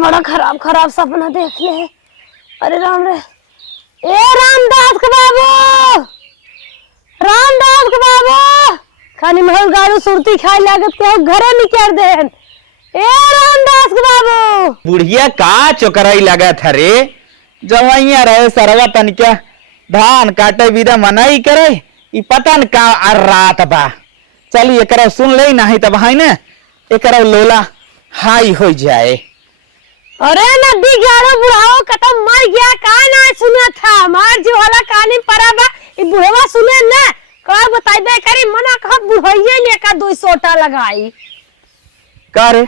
बड़ा खराब खराब सपना देख ले। अरे राम रे, ए रामदास के बाबू, रामदास के बाबू, खानी महल गाड़ू सुरती खाए लागत के घरे निकल देन। ए रामदास के बाबू, बुढ़िया का चोकराई लागत हरे, जवैया रहे सरवा तनिका धान काटे बिदा मनाई करे, ई पता न का रात बा। चल एकरा सुन ले नहीं तब है न एकरा लोला हाई हो जाए। अरे नदी ग्यारह बुढ़ाओ कतम मर गया का ना सुना था, मार जो वाला कहानी परा बा ई बुढ़वा सुने न का बताइबे करी मना कहा बुढ़इये ने का 200 लगाई। का रे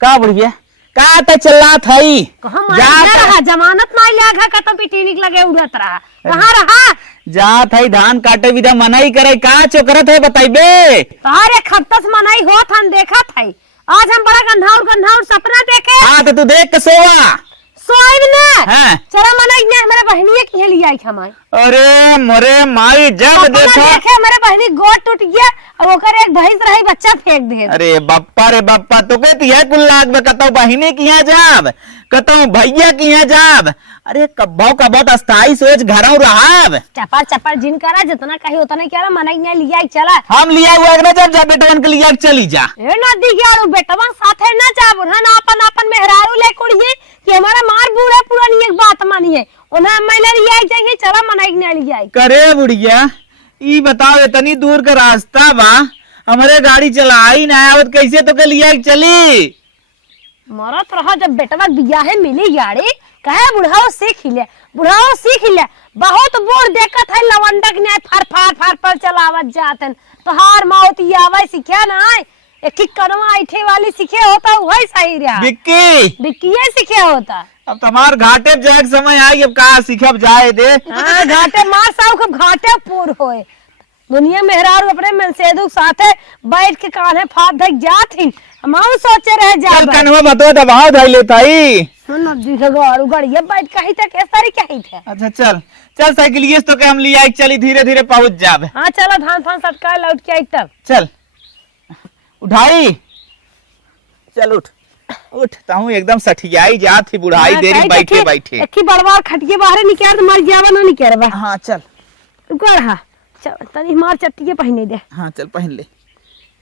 का बुढ़िया का त चला थई कहां मार रहा, जमानत ना लागा कतम पिटीनिक लगे उड़त रहा, कहां रहा जा थई धान काटे बिदा मनाई करे का चोकरत है बताइबे। तारे खत्तस मनाई होत हम देखा थई, आज हम बड़ा गंधाउर सपना देखे। हां तो तू देख के सोवा सोइब ना। हां चला मनाई ने मेरे बहनिए के लिए आई हमाई। अरे मोरे माई जब देखो देखे मेरे बहनी गोड़ टूट गया और ओकर एक भैंस रही बच्चा फेंक दे। अरे बाप्पा रे बाप्पा तो कहती है कुल लाग में कतौ बहिनी की यहाँ जाब कतौ भैया की यहाँ जाब। अरे कब्बो का बहुत अस्थाई सोच घरों रहाब। चपर चपर जिन करा जितना कही उतना क्या मनाई ने लिया चला हम लिया हुआ है ना जब जा बेटवन के लिया चली जा। ए नदी गयारू बेटवा साथे ना जाब ना अपन अपन मेहरारू ले कुड़िए कि हमारा मार बूढ़े पुरानी एक बात मानिए उन्हें महिला लिया जाएंगे चला मनाई ने लिया करे बुढ़िया ई बताओ इतनी दूर का रास्ता बा हमारे गाड़ी चलाई ना आवत कैसे तो के लिया चली। मरत रहा जब बेटवा बिया है मिली गाड़ी कहे बुढ़ाओ सीख ले बहुत बोर देखत है लवंडक ने फार पर चलावत जातन तो हार मौत आवे सीखे ना एक कनवा ऐठे वाली सीखे होता वही सही रहा बिक्की सीखे होता। अब तुम्हार घाटे जाए समय आई अब कहा सीखब जाए दे। हाँ घाटे मार साहु कब घाटे पूर होए दुनिया मेहरारू अपने मनसेदु साथे बैठ के कान्हे फाड़ धक जाती हम सोचे रह जा कनवा बतो दबाव धइ लेताई नदी के गाड़ू गड़िए बैठ कहीं तक ऐसा ही कहीं थे। अच्छा चल चल साइकिल तो के हम लिया चली धीरे धीरे पहुंच जाबे। हां चलो धान फान सटका लौट के आई तब चल उठाई चल उठ ताहू एकदम सठियाई जात थी बुढ़ाई देरी बैठे बैठे एक ही बड़वार खटिए बाहर निकाल मर जावा ना निकलवा। हां चल गढ़ा चल तनी मार चट्टिए पहने दे। हां चल पहन ले।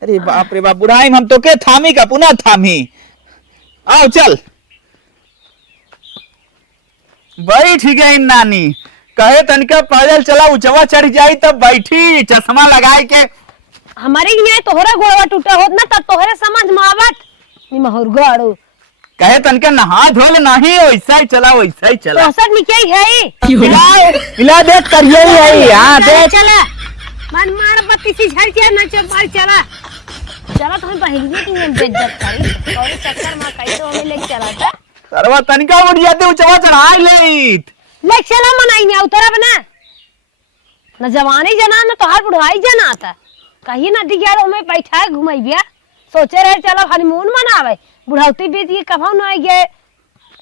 अरे बाप रे बाप बुढ़ाई हम तो के थामी का पुनः थामी आओ चल बैठ गई नानी कहे तनिका पैदल चला उचवा चढ़ जाई तब बैठी चश्मा लगाए के हमारे यहाँ तोहरा गोड़वा टूटा होत ना तब तोहरे समझ में आवत नी महर गाड़ू कहे तनिका नहा धोल नहीं वैसा ही चला तो सब निकल है मिला देख करिए है हां देख चला मन मार बत्ती सी झड़ के ना चल चला तो हम पहले की बेइज्जत करी और चक्कर में कैसे हमें ले चला था सरवा तनिका उठ जाते उचवा चढ़ाई ले चला मनाई नहीं उतरा बना न जवानी जना न तोहार बुढ़ाई जना था कहीं नदी गया में बैठा घुमाई बिया सोचे रहे चलो हनीमून मनावे बुढ़ौती बीत ये कभो न आई गए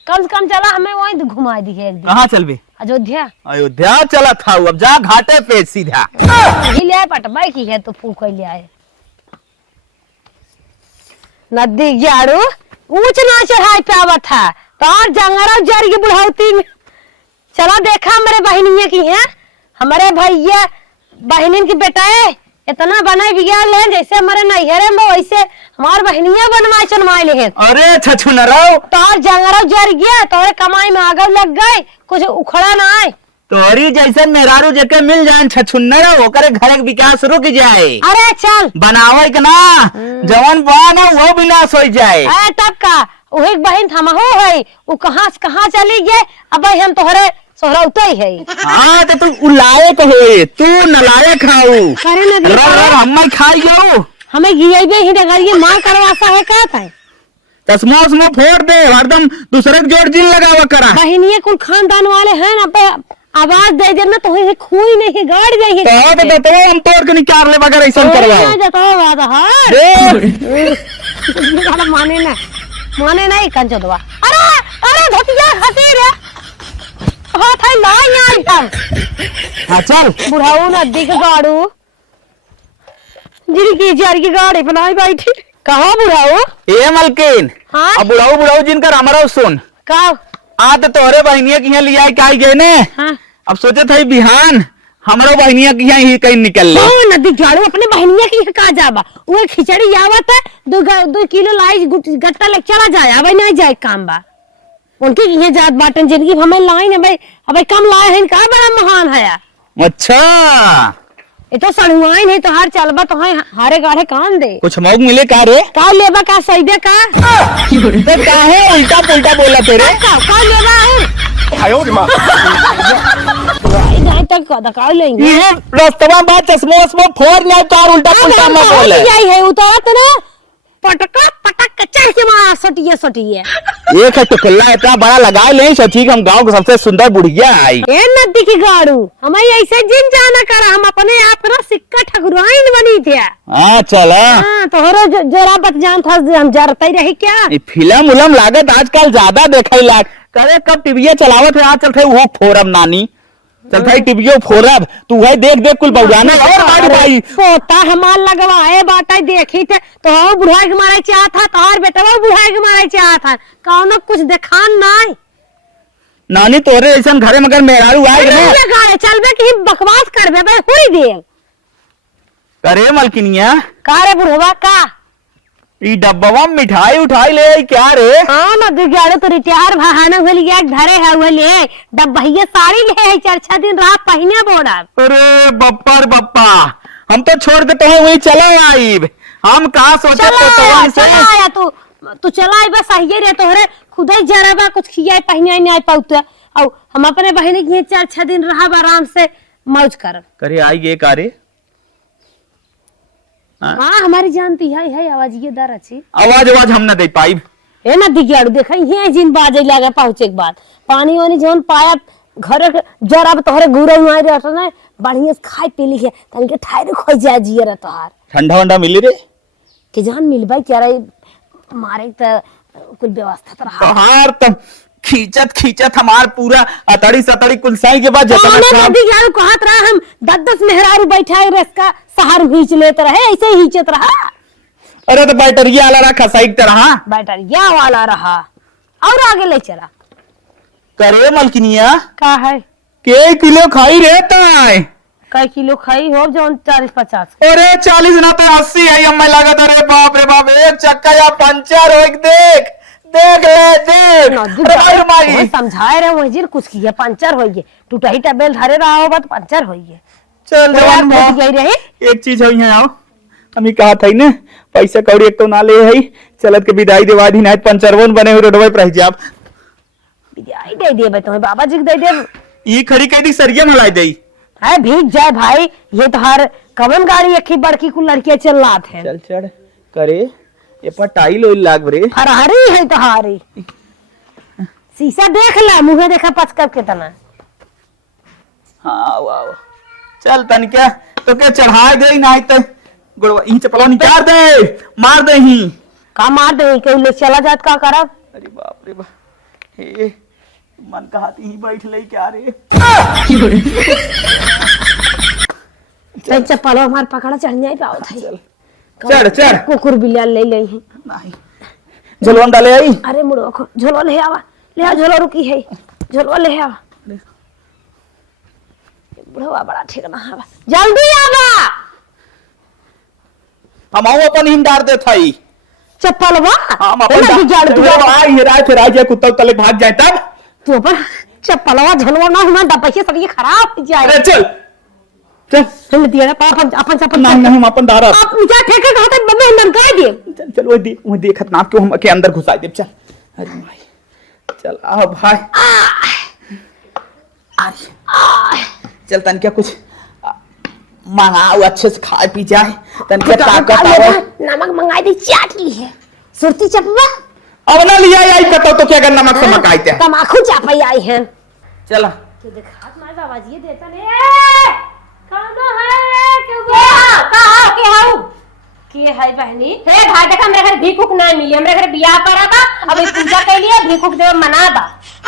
कम से कम चला हमें वहीं घुमा दी है एक दिन। कहां चलबे अयोध्या चला था अब जा घाटे पे सीधा ही ले पटबाई की है तो फूक ले आए नदी जाड़ू ऊंच ना चढ़ाई पे आवत था तो और जंगरा जर की बुढ़ौती में चला देखा हमारे बहनिया की है हमारे भैया बहनिन की बेटाए इतना बनाए बिगाड़ ले जैसे हमारे नैहरे में वैसे हमार बहनिया बनवाए चनवाए ले। अरे छछुनराव तो और जंगरा जर गया तोरे कमाई में आगे लग गए कुछ उखड़ा ना आए तोरी जैसे मेहरारू जके मिल जाए छछुन्नरा होकर घर के विकास रुक जाए। अरे चल बनावे के ना जवन बना वो विनाश हो जाए। अरे तब का वही बहन थमहो है वो कहां से कहां चली गए अब हम तोहरे सोहराउते ही है। हां तो तू उलायक है तू नलायक खाऊ करे ना हम खाई जाऊ हमें गियबे ही डगरिए मां करवासा है का था तस्मा उसमें फोड़ दे हरदम दूसरे के जोड़ जिन लगावा करा बहनिए कुल खानदान वाले हैं ना पे आवाज दे देना तो ही खूई नहीं गाड़ जाइए तो हम तोड़ के निकाल ले बगैर ऐसा करवाओ जाता बात हां माने नहीं कंचो दवा। अरे धतिया हसी रे कहत है ला यहाँ एकदम। हाँ चल। बुढ़ाऊ नदी के गाड़ू जिनकी जार की गाड़ी बनाई बैठी कहाँ बुढ़ाऊ। ए मलकिन। हाँ अब बुढ़ाऊ बुढ़ाऊ जिनका हमारा सुन का आ तो तोहरे बहनिया की यहाँ लिया का गए ने। हाँ अब सोचे थे बिहान हमारो बहनिया की यहाँ ही कहीं निकल ले। नदी गाड़ू अपने बहनिया की कहा जाबा वो खिचड़ी आवत है 2 किलो लाई गट्टा ले चला जाए अब नहीं जाए काम बा उनके ये जात बाटन जिनकी हमें लाइन है भाई अब कम लाए हैं का बड़ा महान है यार। अच्छा ये तो सड़ुआइन है तो हर चलबा तो हारे गाढ़े कान दे कुछ मौक मिले का रे। का लेबा का सही दे का तो काहे उल्टा पुल्टा बोला तेरे। का लेबा है आयो रे मां नहीं तक का लेंगे ये रास्ता में चश्मा वस्मा फोड़ नहीं तार उल्टा पुल्टा मत बोले। यही है उतारत ना पटका पटक चढ़ के मार सटिए एक टुकला इतना बड़ा लगा ले सची हम गांव के सबसे सुंदर बुढ़िया आई। ए नदी की गाड़ू हमें ऐसे जिन जाना करा हम अपने आप ना सिक्का ठकुराइन बनी थे। हाँ चला हाँ तोहरो जरा बच जान था हम जरते रही क्या। फिल्म उलम लागत आजकल ज्यादा देखा लाग करे कब टीवी चलावत है आज चलते वो फोरम नानी चलता है टीवी फोरम तू है देख देख कुल बउजाना और मारी भाई पोता हमार लगवाए बाटा देखी थे तो बुढ़ा के मारे चाह था तोहर बेटा बुढ़ा के मारे चाह था कौन कुछ दिखान नहीं नानी तोरे ऐसा घरे मगर मेहरारू आए ना चलबे की बकवास करबे भाई हुई दे करे मलकिनिया का रे बुढ़वा का ई डब्बा मिठाई उठाई ले आई क्या रे। हाँ ना दिगाड़ो तो रिटायर भाहाना हुए लिया घरे है हुए ले डब्बा साड़ी ले है 4-6 दिन रहा पहने बोड़ा। अरे बप्पा रे बप्पा हम तो छोड़ के तो वही चला आई हम कहाँ सोचे चला आया तू चला आई बस सही रे तोहरे खुद ही जरा बा कुछ खिया पहने नहीं पाते और हम अपने बहने की 4-6 दिन रहा आराम से मौज कर करे आई गे कारे। हाँ हमारी जानती है आवाज ये दर अच्छी आवाज आवाज हम ना दे पाई ए ना दिगाड़ू देखा ये जिन बाजे लगा पहुंचे के बाद पानी वानी जोन पाया घर जरा तोहरे गुरे मार रहत ना बढ़िया से खाई पी ली है तन के ठाई खो जा जिए रे तोहार ठंडा वंडा मिली रे के जान मिलबाई क्या रे मारे त कुल व्यवस्था त रहा तोहार तम खींचत खींचत हमार पूरा अतड़ी सतड़ी कुल साई के बाद जतना जतना नदी यार कहत रहा हम 10-10 मेहरारू बैठाए रसका सहार खींच लेत रहे ऐसे ही खींचत रहा। अरे तो बैटरिया वाला रखा साइक तरह बैटरिया वाला रहा और आगे ले चला करे मलकिनिया का है के किलो खाई रे ताई कई किलो खाई हो जो 40-50 अरे 40 ना तो 80 है हमें लागत। अरे बाप रे बाप एक चक्का या पंचर हो देख देख ले देख समझाए रहे वही कुछ किया पंचर हो गए टूटा ही टेबल धरे रहा होगा तो पंचर हो गए। चल जवान रहे एक चीज है यहाँ आओ हमें कहा था ना पैसा कौड़ी एक तो ना ले है चलत के विदाई देवा दी नहीं पंचरवन बने हुए रोडवे पर रह आप विदाई दे दे तुम्हें बाबा जी दे दे ये खड़ी कह दी सरिया मलाई दे है भीग जाए भाई ये तो हर कवन गाड़ी एक ही बड़की कुल लड़कियां चल रहा थे चल चढ़ करे ये पर टाइल ओइल लाग रे फरहरी है तोहारी शीशा देख ला मुंह देखा पचकप के तना। हाँ वाह चल तन क्या तो क्या चढ़ा दे नहीं तो गुड़वा ई चपला निकाल दे मार दे ही का मार दे के ले चला जात का करब। अरे बाप रे बाप हे मन कहाती ही बैठ ले क्या रे चल चप्पल हमार पकड़ा चढ़ जाए पाओ था चल चढ़ चढ़ कुकुर बिल्ला ले ले ही नहीं झोलवन डाले आई। अरे मुड़ो को झोलो ले आवा ले आ झोलो रुकी है झोलो ले आवा बुढ़वा बड़ा ठीक ना आवा जल्दी आवा हम अपन हिम डार दे थाई चप्पलवा हम अपन जाड़ तू आई हेरा फिरा जाए कुत्ता तले भाग जाए तब तू अपन चप्पलवा झोलवा ना हुना डबैया सब ये खराब हो जाए। अरे चल चल हम दिया अपन अपन चप्पल नहीं नहीं हम अपन दारा आप मुझे ठेके कहते बम्मे हम का दे चल चल वो देखत ना क्यों हम के अंदर घुसा दे चल। अरे भाई चल आ भाई चल तन क्या कुछ मंगाओ अच्छे से खाए पी जाए तन क्या ताकत आवे नमक मंगाई दी चाट ली है सुरती चपवा अब ना लिया आई कतो तो क्या करना नमक समक आईते तमाकू चापई आई है चला तो देखा मार आवाज ये देता ने कौनो है के वो कहां के हाउ के है बहनी हे भाई देखा मेरे घर भीख उक ना मिली हमरे घर बियाह पड़ा बा अब पूजा के लिए भीख उक देव मना बा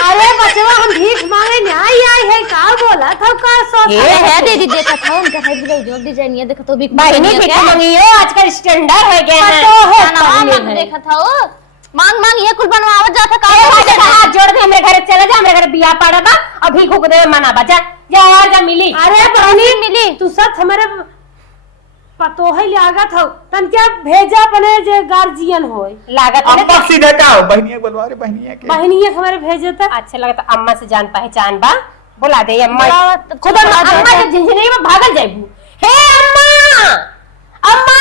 अरे बचवा हम भीख मांगे नहीं आई है का बोला था का सोच ये है दीदी देखा था उनका है जो डिजाइन ये देखा तो भी बहनी भीख मांगी है आजकल स्टैंडर्ड हो गया है खाना देखा था वो मांग मांग ये कुल बनवावत जाता का हाथ जोड़ के हमरे घर चले जा हमरे घर बियाह पड़ा बा और भीख को दे मना बजा जा मिली अरे बहनी मिली तू सब हमारे पतो है लागत हो तन क्या भेजा बने जे गार्जियन होय लागत है अम्मा सीधा का हो बहनिया बनवा रे बहनिया के बहनिया हमारे भेजे त अच्छा लगता अम्मा से जान पहचान बा बुला दे अम्मा खुद अम्मा के झिंझनी में भागल जाइबू हे अम्मा अम्मा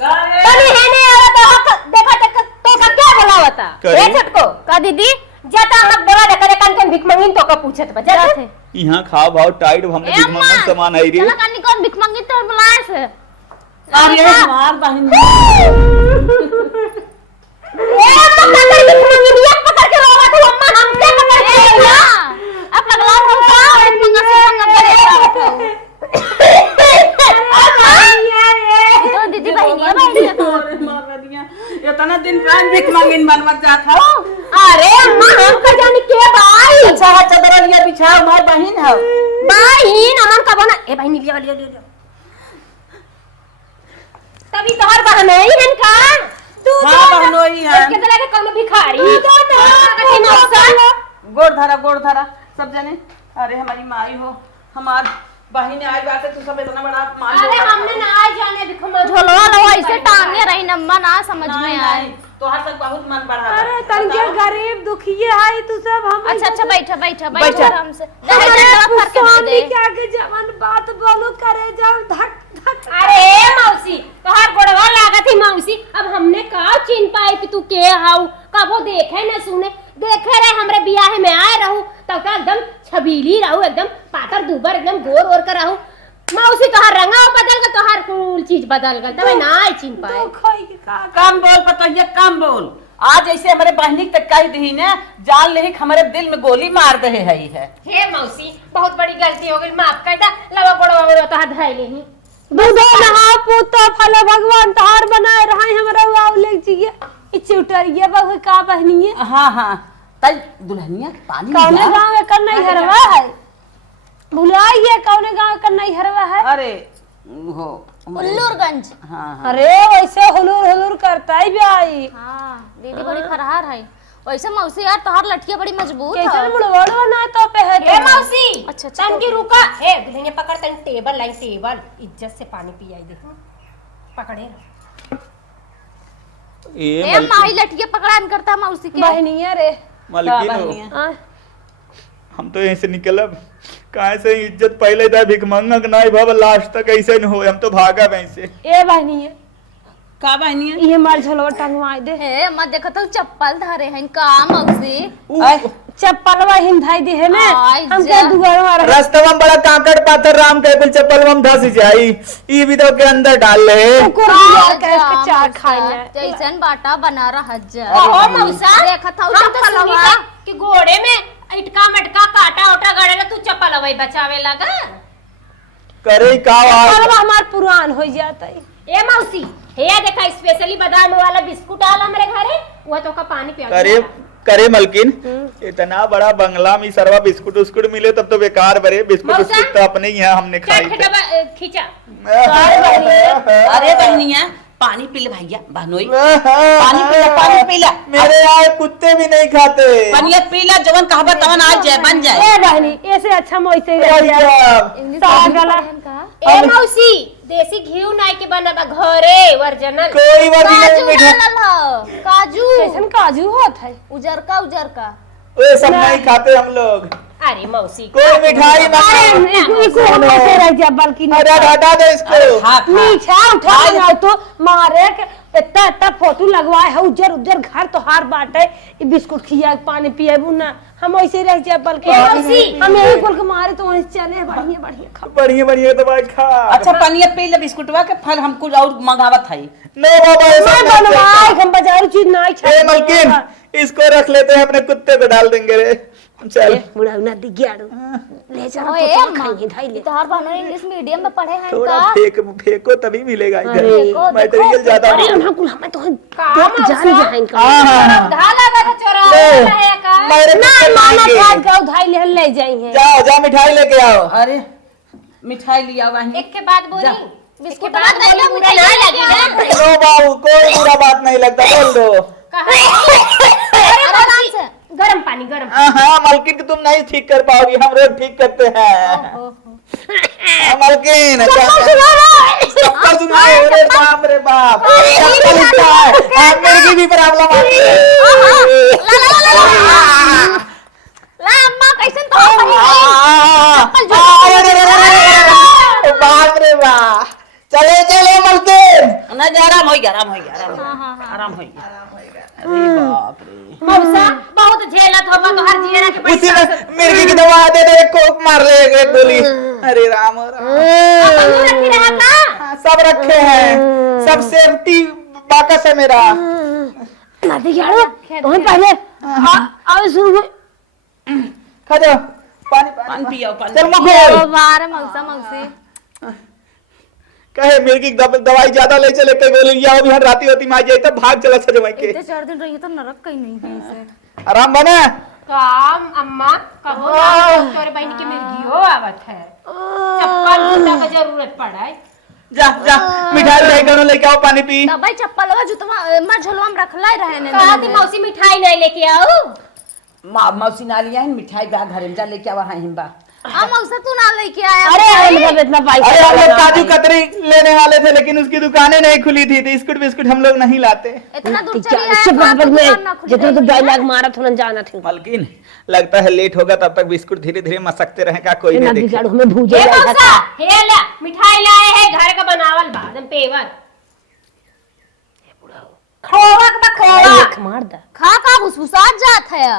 तनी है ने औरत देखा तो का क्या बोलावता ए छटको का दीदी जाता मत बोला दे करे कान के भिख मांगिन तो का पूछत बजा थे यहाँ खाओ भाव टाइट हमने भिख मांगन सामान है रे चला कानी कौन भिख मांगी तो बुलाए से अरे मार बहन ए अम्मा का भिख मांगी दिया पकड़ के रोवा तो अम्मा हम क्या पकड़ के ना अब लगला था और मंगा से मंगा करे तो दीदी बहनिया तो इतना दिन पहले भिख मांगिन बनवत जात हो। अरे अम्मा हम का जानी के भाई अच्छा चदरा लिया बिछाओ मार बहन हो बहन अमन का बना ए बहन लिया तभी तोहर बहन है हन का तू हां बहनोई है के लगे कौन भिखारी तो ना गोड़ धरा सब जने। अरे हमारी माई हो हमार बहन आई बात है तू सब इतना बड़ा मान अरे हमने ना आज जाने भिख मांग झोलवा लो ऐसे टांगे रही नम्मा ना समझ में आए तोहार तक बहुत मन बढ़ा अरे तनके गरीब दुखिए है तू सब हम अच्छा बैठा हमसे क्या के जवान बात बोलो करे जाओ धक धक अरे मौसी तोहार गोड़वा लागत ही मौसी अब हमने का चिन पाए कि तू के हाउ कबो देखे न सुने देखे रहे हमरे बियाह में आए रहू तब का एकदम छबीली रहू एकदम पातर दुबर एकदम गोर ओर कर रहू मौसी तोहार रंगा बदल गल तोहार कुल चीज बदल गल तबे ना चिन पाए काम बोल पतैया काम बोल आज ऐसे हमारे बहनी तक कह दी ने जान ले हमारे दिल में गोली मार दे है हे मौसी बहुत बड़ी गलती हो गई माफ कर दा लवा गोड़वा तोहार धाई लेही दूधो नहा पूतो फल भगवान तोहार बनाए रहा हमरा आउ ले जिए ई चुटरिया बहु का बहनिए हाँ तई दुल्हनिया पानी कौने गांव में कर नहीं हरवा है बुलाइए कौने गांव का नहीं हरवा है अरे हो उल्लूरगंज हाँ अरे वैसे हुलूर करता ही भाई हां दीदी बड़ी फरहार है वैसे मौसी यार तोहार लठिया बड़ी मजबूत है कैसे मुड़वड़ो ना तो पे है ए मौसी अच्छा तन की रुका ए दुल्हनिया पकड़ तन टेबल इज्जत से पानी पियाई दे पकड़े ए माही लठिया पकड़ान करता मौसी के बहनिया रे मालकिन हम तो यहीं से निकलब कहाँ से इज्जत पहले था भिख मांगक नहीं बाबा लास्ट तक ऐसे न हो हम तो भागा वहीं से ए बहनिया का बहनी ये मार झोलवा टंगवाई दे हे मत देखो तो चप्पल धरे हैं का मौसी चप्पलवा हिंधाई दे है ना आई हम जा। के दुआर मार रास्ता में बड़ा काकड़ पाथर राम के बिल चप्पल में धस जाई ई भी तो के अंदर डाल ले के चार खाए जैसन बाटा बना रहा जा ओहो मौसा देखा था हम तो चप्पलवा सुनी था कि घोड़े में इटका मटका काटा ओटा गड़ेला तू चप्पल अवई बचावे लगा करे का चप्पलवा हमार पुरान हो जाता है ए मौसी हे देखा स्पेशली बादाम वाला बिस्कुट आला हमरे घरे वो तो का पानी पिया करे मलकिन इतना बड़ा बंगला में सरवा बिस्कुट उस्कुट मिले तब तो बेकार बरे बिस्कुट उस्कुट तो अपने ही है हमने खाई थे। खींचा अरे बहनिया पानी पी ले भैया बहनोई पानी पी ले मेरे यहाँ कुत्ते भी नहीं खाते बनिया पी ले जवन कहबा तवन आ जाए बन जाए ए बहनी ऐसे अच्छा मोइसे भैया ए मौसी देसी घीव नाई के बनबा घरे वर्जनल कोई बात काजू नहीं डालल हो काजू कैसन काजू होत है उजरका वो सब नहीं खाते हम लोग अरे मौसी कोई मिठाई ना इसको हम ऐसे रह जा बल्कि अरे हटा दे इसको मीठा उठा ना तो मारे के इतना फोटो लगवाए है उजर घर तो हार बाटे ये बिस्कुट खिया पानी पिएबू ना हम ऐसे रह जा बल्कि हम यही बोल के मारे तो वहीं चले बढ़िया दवाई खा अच्छा पानी पी ले बिस्कुटवा के फल हमको और मंगावत है नहीं बाबा ऐसा मैं नहीं बनवाए हम बाजार चीज नहीं ए मलकिन इसको रख लेते हैं अपने कुत्ते को डाल देंगे रे चल बुढ़ा ना दिग्याड़ो ले जा ओए तो अम्मा, खाएंगे ढाई ले तोहर बहनों इंग्लिश मीडियम में पढ़े हैं थोड़ा का फेंको तभी मिलेगा इधर फेंको, मटेरियल ज्यादा अरे हम कुल हमें तो देख जान जाए इनका धा लगा था चोरा ले। है का मेरे ना पीछे मामा मांगे। खाद का उधाई ले जाएंगे जाओ जाओ मिठाई लेके आओ। अरे मिठाई लिया वहीं एक के बाद बोली बिस्कुट बात नहीं बोली, मुझे नहीं लगी ना लो बाबू कोई बुरा बात नहीं लगता बोल दो। आराम से गरम पानी गरम हाँ मलकिन की तुम नहीं ठीक कर पाओगी हम रोज ठीक करते हैं। मलकिन चप्पल सुनाओ रे बाप रे बाप चप्पल इसका है मेरे की भी प्रॉब्लम आती है। ला अम्मा कैसे तो बाप रे बाप चले चले मलकिन ना जा आराम हो गया आराम हो गया अरे बाप रे मौसा बहुत झेलत हो तो हर जियरा के उसी में मिर्गी की दवा दे दे कोक मार ले एक गोली। अरे राम रखी रहा था हाँ, सब रखे हैं सब सेफ्टी बाकस है मेरा। ना दिग्याड़ो हम पहले आओ शुरू खा जाओ पानी पानी पानी पियो पानी चल मखोल बार मौसा मौसी कहे मिर्गी दवाई ज्यादा ले चले कई गोली लिया अभी हर राती होती मार जाए तब भाग चला सजवाई के इतने 4 दिन रही तो नरक कहीं नहीं है इसे आराम बने काम अम्मा कहो ना तोरे बहन की मिर्गियो आवत है चप्पल जूता का जरूरत पड़ा है जा जा मिठाई ले करो लेके आओ पानी पी। दबाई चप्पल लगा जुतवा मां झोलवा में रखला रहे ने कहा थी मौसी मिठाई नहीं लेके आओ मौसी ना लिया है मिठाई बा घर में जा लेके आवा है हिम्बा आ मौसा तू ना लेके आया अरे हम सब इतना अरे पैसा हम लोग काजू कतरी लेने वाले थे लेकिन उसकी दुकानें नहीं खुली थी तो बिस्कुट बिस्कुट हम लोग नहीं लाते। इतना दूर चली आया चुप रह दुकान में ना खुली जितना तो रहेगी। डायलॉग मारा थोड़ा जाना थी मलकिन लगता है लेट होगा तब तक बिस्कुट धीरे धीरे मसकते रहेगा कोई ना नहीं देखे। दिग्याड़ो हमें भूजे हे जाएगा मौसा हे ला मिठाई लाए है घर का बनावल बा एकदम पेवर खोवा का खोवा एक मार दा खा खा घुसघुसात जात है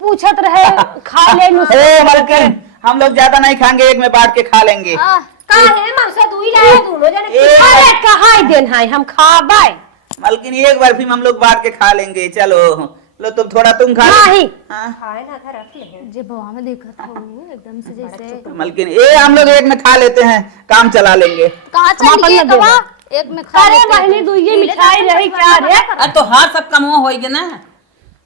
पूछत रहे खा ले नु ए मलकिन हम लोग ज्यादा नहीं खाएंगे एक में बांट के खा लेंगे। का है मौसा दुई लाए दोनों जने अरे कहां दिन है हम खाबाई मलकिन एक बार फिर हम लोग बांट के खा लेंगे चलो लो तुम थोड़ा तुम खा लो। नहीं हाँ, खाए ना था रख ले जे बवा में देखा था वो एकदम से जैसे मलकिन ये हम लोग एक में खा लेते हैं काम चला लेंगे। कहां अपन चल ना गए कवा एक में खा अरे लेते हैं। बहनी दुइये मिठाई रही क्या रे अब तो हाथ सब कम होएगे ना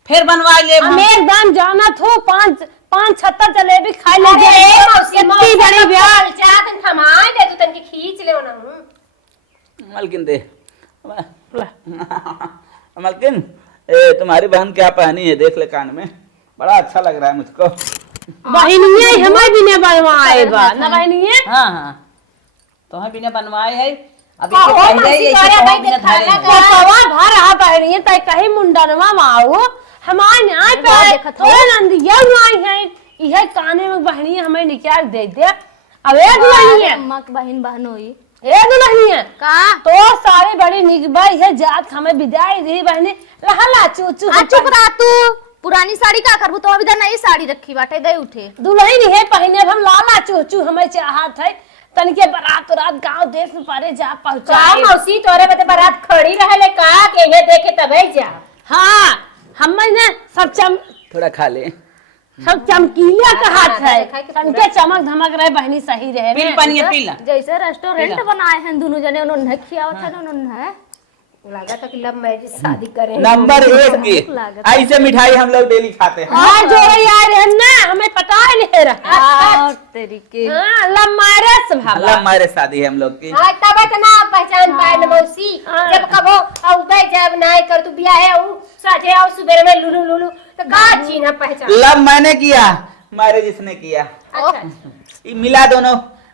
फिर बनवा ले हम एकदम जाना थो पांच 76 जलेबी खा ले अरे मौसी इतनी बड़ी ब्याह चाहत थमाए दे तू तनके खींच ले ना मलकिन दे मलकिन ए तुम्हारी बहन क्या पहनी है देख ले कान में बड़ा अच्छा लग रहा है मुझको। बहनिये हमें भी ने बनवाए बा ना बहनिये हाँ हाँ तो बिना बनवाए है अभी का के हो पहले मौसी ही ऐसे करे तो भाई बिना देखा धारे ना हैं। का पवा भर रहा बहनिये तय कहीं मुंडनवा माऊ हमारे न्याय पे बहुत देखत हो। थोड़े नंदिया आई है यह काने में बहनिये हमें निकाल दे दे अब एक नहीं है अम्मा की बहन बहन होई एक नहीं है का तो सारी बड़ी निगबाई है जात हमें विदाई दी बहनी लहला चूचू आ चुप रहा तू पुरानी साड़ी का करबू तो अभी नई साड़ी रखी बाटे दे उठे दुल्हन है पहने हम लाला चूचू हमें चाहत है तनके बारात रात गांव देश में पारे जा का पहुंचाए मौसी तोरे बते बारात खड़ी रहले का के ये देखे तबे जा हाँ हम ने थोड़ा खा ले सब चमकीला का हाथ है खाए के तनके चमक धमक रहे बहनी सही रहे पील पानी पी ला जैसे रेस्टोरेंट बनाए हैं दोनों जने उन्होंने खियावत है उन्होंने लगा था कि लव मैरिज शादी करें नंबर 1 की ऐसे मिठाई हम लोग डेली खाते हैं। हाँ जो यार है ना हमें पता ही नहीं रहा तरीके हाँ लम्मारे स्वभाव अल्लाह हमारे शादी है हम लोग की। हां तब इतना पहचान पाए न मौसी जब कबो औबे जब नाय कर तू बिया है ऊ सजे और सुबह में लुलु लुलु तो का चीन पहचान लव मैंने किया मैरिज इसने किया अच्छा ये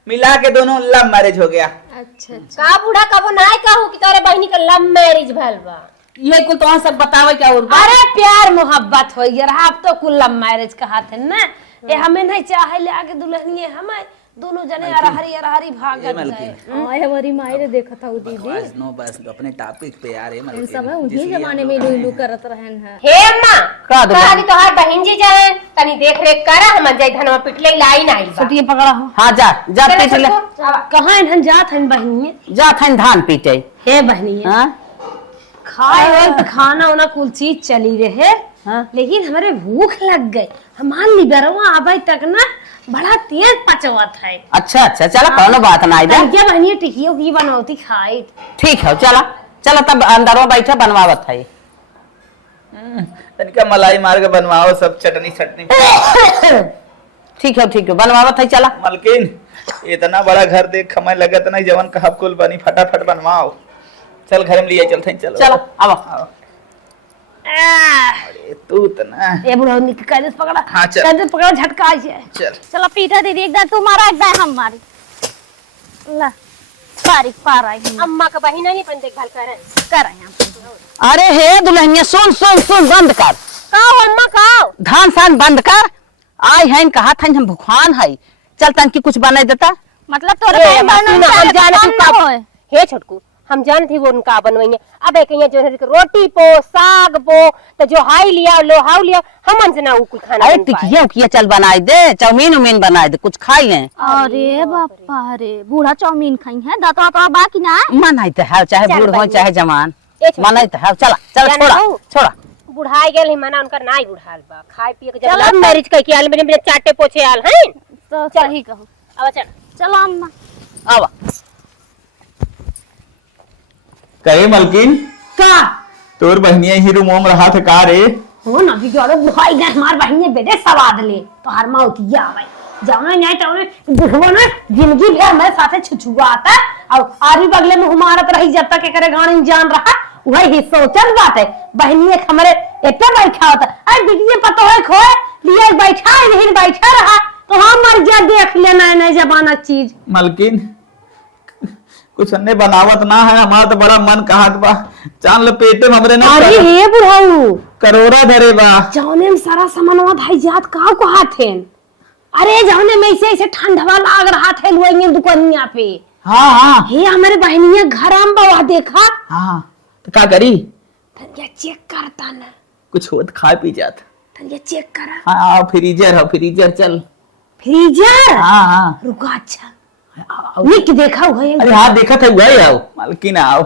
मिला के दोनों लव मैरिज हो गया। अच्छा अच्छा का बूढ़ा कबो नाय कहू कि तोरे बहनी का लव मैरिज भल बा ये कुल तो सब बतावे क्या और अरे प्यार मोहब्बत हो गया आप तो कुल लव मैरिज कहा थे ना ये हमें नहीं चाहे ले आगे दुल्हनिए हमें दोनों जने अरहरी भागत गए आए हमारी मायरे देखा था वो दीदी बस नो बस अपने टॉपिक पे यार है इन सब उन्हीं जमाने में लुलु करत रहन है हे अम्मा का दो कहा कि तोहार बहन जी जाए तनी देख रेख कर हम जाई धनवा पिटले लाइन आई बा ये पकड़ा हो हाँ जा जा चले पीट ले सबको, आवा। कहाँ इन्हन जात हन बहनिए जा थन धान पीटे हे बहनिए हाँ खाए वही तो खाना वाना कुल चीज चली रहे हाँ। लेकिन हमारे भूख लग गई हमार लिबरवा आवे तक ना बड़ा तेज पचवत है। अच्छा अच्छा चला कोनो बात ना इधर क्या बनिए टिकियो की बनौती खाई। ठीक है चला चला तब अंदर में बैठा बनवावत है। तनिका मलाई मार के बनवाओ सब चटनी चटनी। ठीक है बनवावत है चला। मलकिन इतना बड़ा घर देख हमें लगत नहीं जवन कहा कुल बनी फटाफट बनवाओ। चल घर में लिए चलते हैं चलो। चलो अब अरे तू तो ना ये बुढ़ा निक कैसे पकड़ा। हाँ, चल। कैसे पकड़ा झटका आ जाए। चल चलो पीठा दीदी एक दांव तू मारा एक दांव हम मारी ला सारी पार आई अम्मा का बहिना नहीं अपन देखभाल कर कर यहाँ अरे हे दुल्हनिया सुन सुन सुन बंद कर। काओ अम्मा काओ धान सान बंद कर। आई है कहा था हम भूखान है चल तन की कुछ बना देता। मतलब तोरे ए, कहीं अम्मा, बनने सुनो, हम जाने काम तू ना कब- होए। हे छोटकू हम जान थी वो उनका बनवाइए अब एक जो है रोटी पो साग पो तो जो हाई लिया लो हाउ लिया हम से ना उ कुल खाना अरे बन पाए। टिकिया उकिया चल बनाई दे चाउमीन उमीन बनाई दे कुछ खाई ले। अरे बापा रे बूढ़ा चाउमीन खाई है दाता तो बाकी ना मनाई तो है चाहे चल बूढ़ हो बहिनी। चाहे जवान ए छोटकू, मनाई तो है चला चल जाने छोड़ा दो। छोड़ा। बुढ़ाई गेल ही मना उनकर नाई बुढ़ाल बा खाए पिए के जब चलो लव मैरिज कह के आल मेरे चाटे पोछे आल हैं। तो सही कहो अब चल चलो अम्मा आवा कहे मलकिन का तोर बहनिया ही रूम में रहा था का रे। हो ना भी जोड़ो बुखाई गए हमार बहन ने बेटे सवाद ले तो हर मौतिया आवे जाना नहीं तो बुढ़वा ना जिंदगी भर हमारे साथे छुछुआ आता और आरी बगले में हमारत रही जब तक करे गाड़ी जान रहा वही ही सोचल बात है बहनी एक हमारे इतना बैठा होता अरे दीदी पता है खोए लिए बैठा यही बैठा रहा तो हम मर जा देख लेना नए जमाना चीज। मलकिन कुछ अन्य बनावत ना है हमारा तो बड़ा मन कहत बा चांद लपेटे में हमरे ना अरे हे बुढ़ाऊ करोड़ा धरे बा। जौने में सारा सामानवा भाई जात का कहा थे अरे जौने में ऐसे ऐसे ठंडवा लाग रहा थे लोइए दुकानिया पे। हाँ हाँ हे हमारे बहनिया घर हम बाबा देखा हाँ तो क्या करी तनिया चेक करता ना कुछ होत खा पी जात। तनिया चेक करा हाँ आओ फ्रीजर चल। फ्रीजर हाँ हाँ रुका अच्छा निक देखा हुआ है। अरे हाँ देखा था वही आओ मलकिन आओ।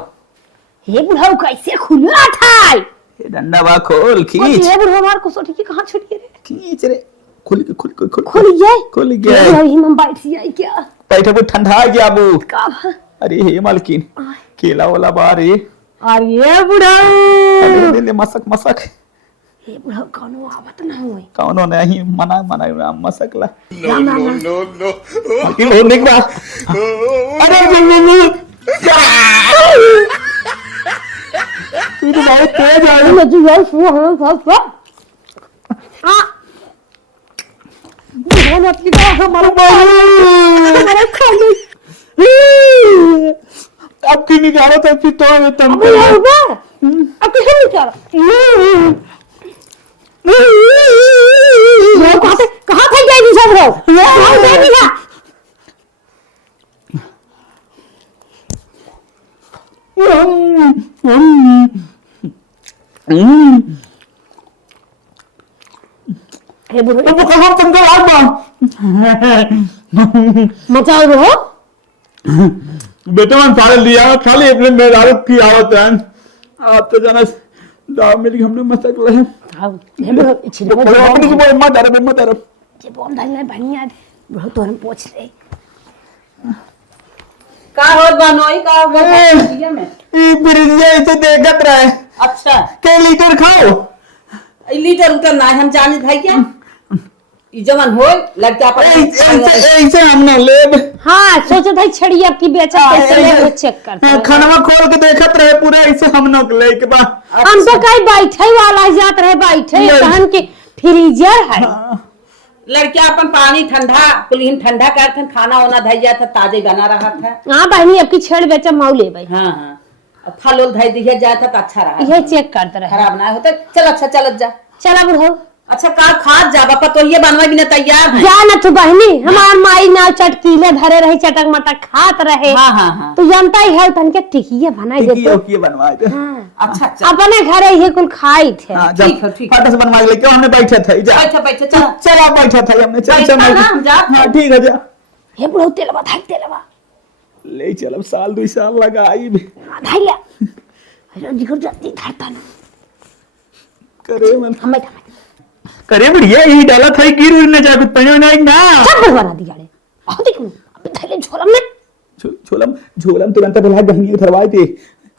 हे बुढ़ाऊ कैसे खुला था ये डंडा बा खोल खींच हे बुढ़ाऊ हमार कुसोटी की कहां छुटी रे खींच रे खुल खुल गया खुल गया। बुढ़ाऊ हम बैठ सी आई क्या बैठे पे ठंडा गया बू। का भा? अरे हे मलकिन केला वाला बार रे। अरे बुढ़ाऊ ले मसक मसक हे बुढ़ाऊ कौनो आवत ना होए कौनो नहीं मना मसक ला राम राम मलकिन हो निक बा। अरे तू तो बहुत तेज आ रही। मैं जी यार फू हम सब आ बुढ़ाऊ अपनी का हमारा हमारे खाने अब की निकालो तो फिर तो तुम अब यार बा अब कैसे निकाला वो कहाँ थे गए जी सब लोग कहाँ गए जी हे बुढ़े तो कहाँ तुमको आग बा मचाओ रहो बेटा मन सारे लिया खाली अपने मेहरारू की आवत है आप तो जाना दाव मिल गई हमने मसक ले हे बुढ़े छिड़को अपनी की बोल मत अरे ये बोल डालना बढ़िया बुढ़ो तो हम पूछ ले का होत बनोई का ए, में ई ब्रिज ऐसे देखत रहे अच्छा के लीटर खाओ लीटर उतर ना हम जानी भाई क्या ई जवन हो लगता पर ऐसे हम ना लेब हाँ सोचो था छड़ी आपकी बेचा कैसे ले चेक करते खाना खोल के देखत रहे पूरा ऐसे हम ना ले के बा हम तो कहीं बैठे वाला जात रहे बैठे कहन के फ्रीजर है लड़कियां अपन पानी ठंडा कुलीन ठंडा करते हैं खाना वाना धई जाता ताजे बना रहा था। हाँ बहनी आपकी छड़ बेचा माऊ ले भाई हाँ हाँ अब फल उल धई दिया जाता तो अच्छा रहा ये चेक करते रहे खराब ना होता चल अच्छा चलत जा चला बुढ़ो अच्छा का खाद जा बापा तो ये बनवा भी ना तैयार है। जा न तू बहनी हमार माई ना चटकीले धरे रही चटक मटक खात रहे हाँ हाँ हाँ तू जानता ही है तन के टिकिए बनाई देते की बनवाए थे अच्छा अच्छा अपने घरे ये कुल खाई थे हां ठीक है, ठीक है। फटाफट बनवा ले क्यों हमने बैठे थे जा बैठा बैठा चल चल आप बैठा था हमने चल बैठा चल ना, हम जा। हां ठीक है जा हे बुढ़ो तेलवा धाई तेलवा ले चल अब साल 2 साल लगा आई भी धाइया अरे जिगर जाती धरता ना करे मन हमें करे बढ़िया यही डाला था गिर उड़ने जा कुछ पहने ना सब बना दिया रे बहुत देखो अब थैले झोलम में झोलम झोलम तुरंत बुला गहनी धरवाए थे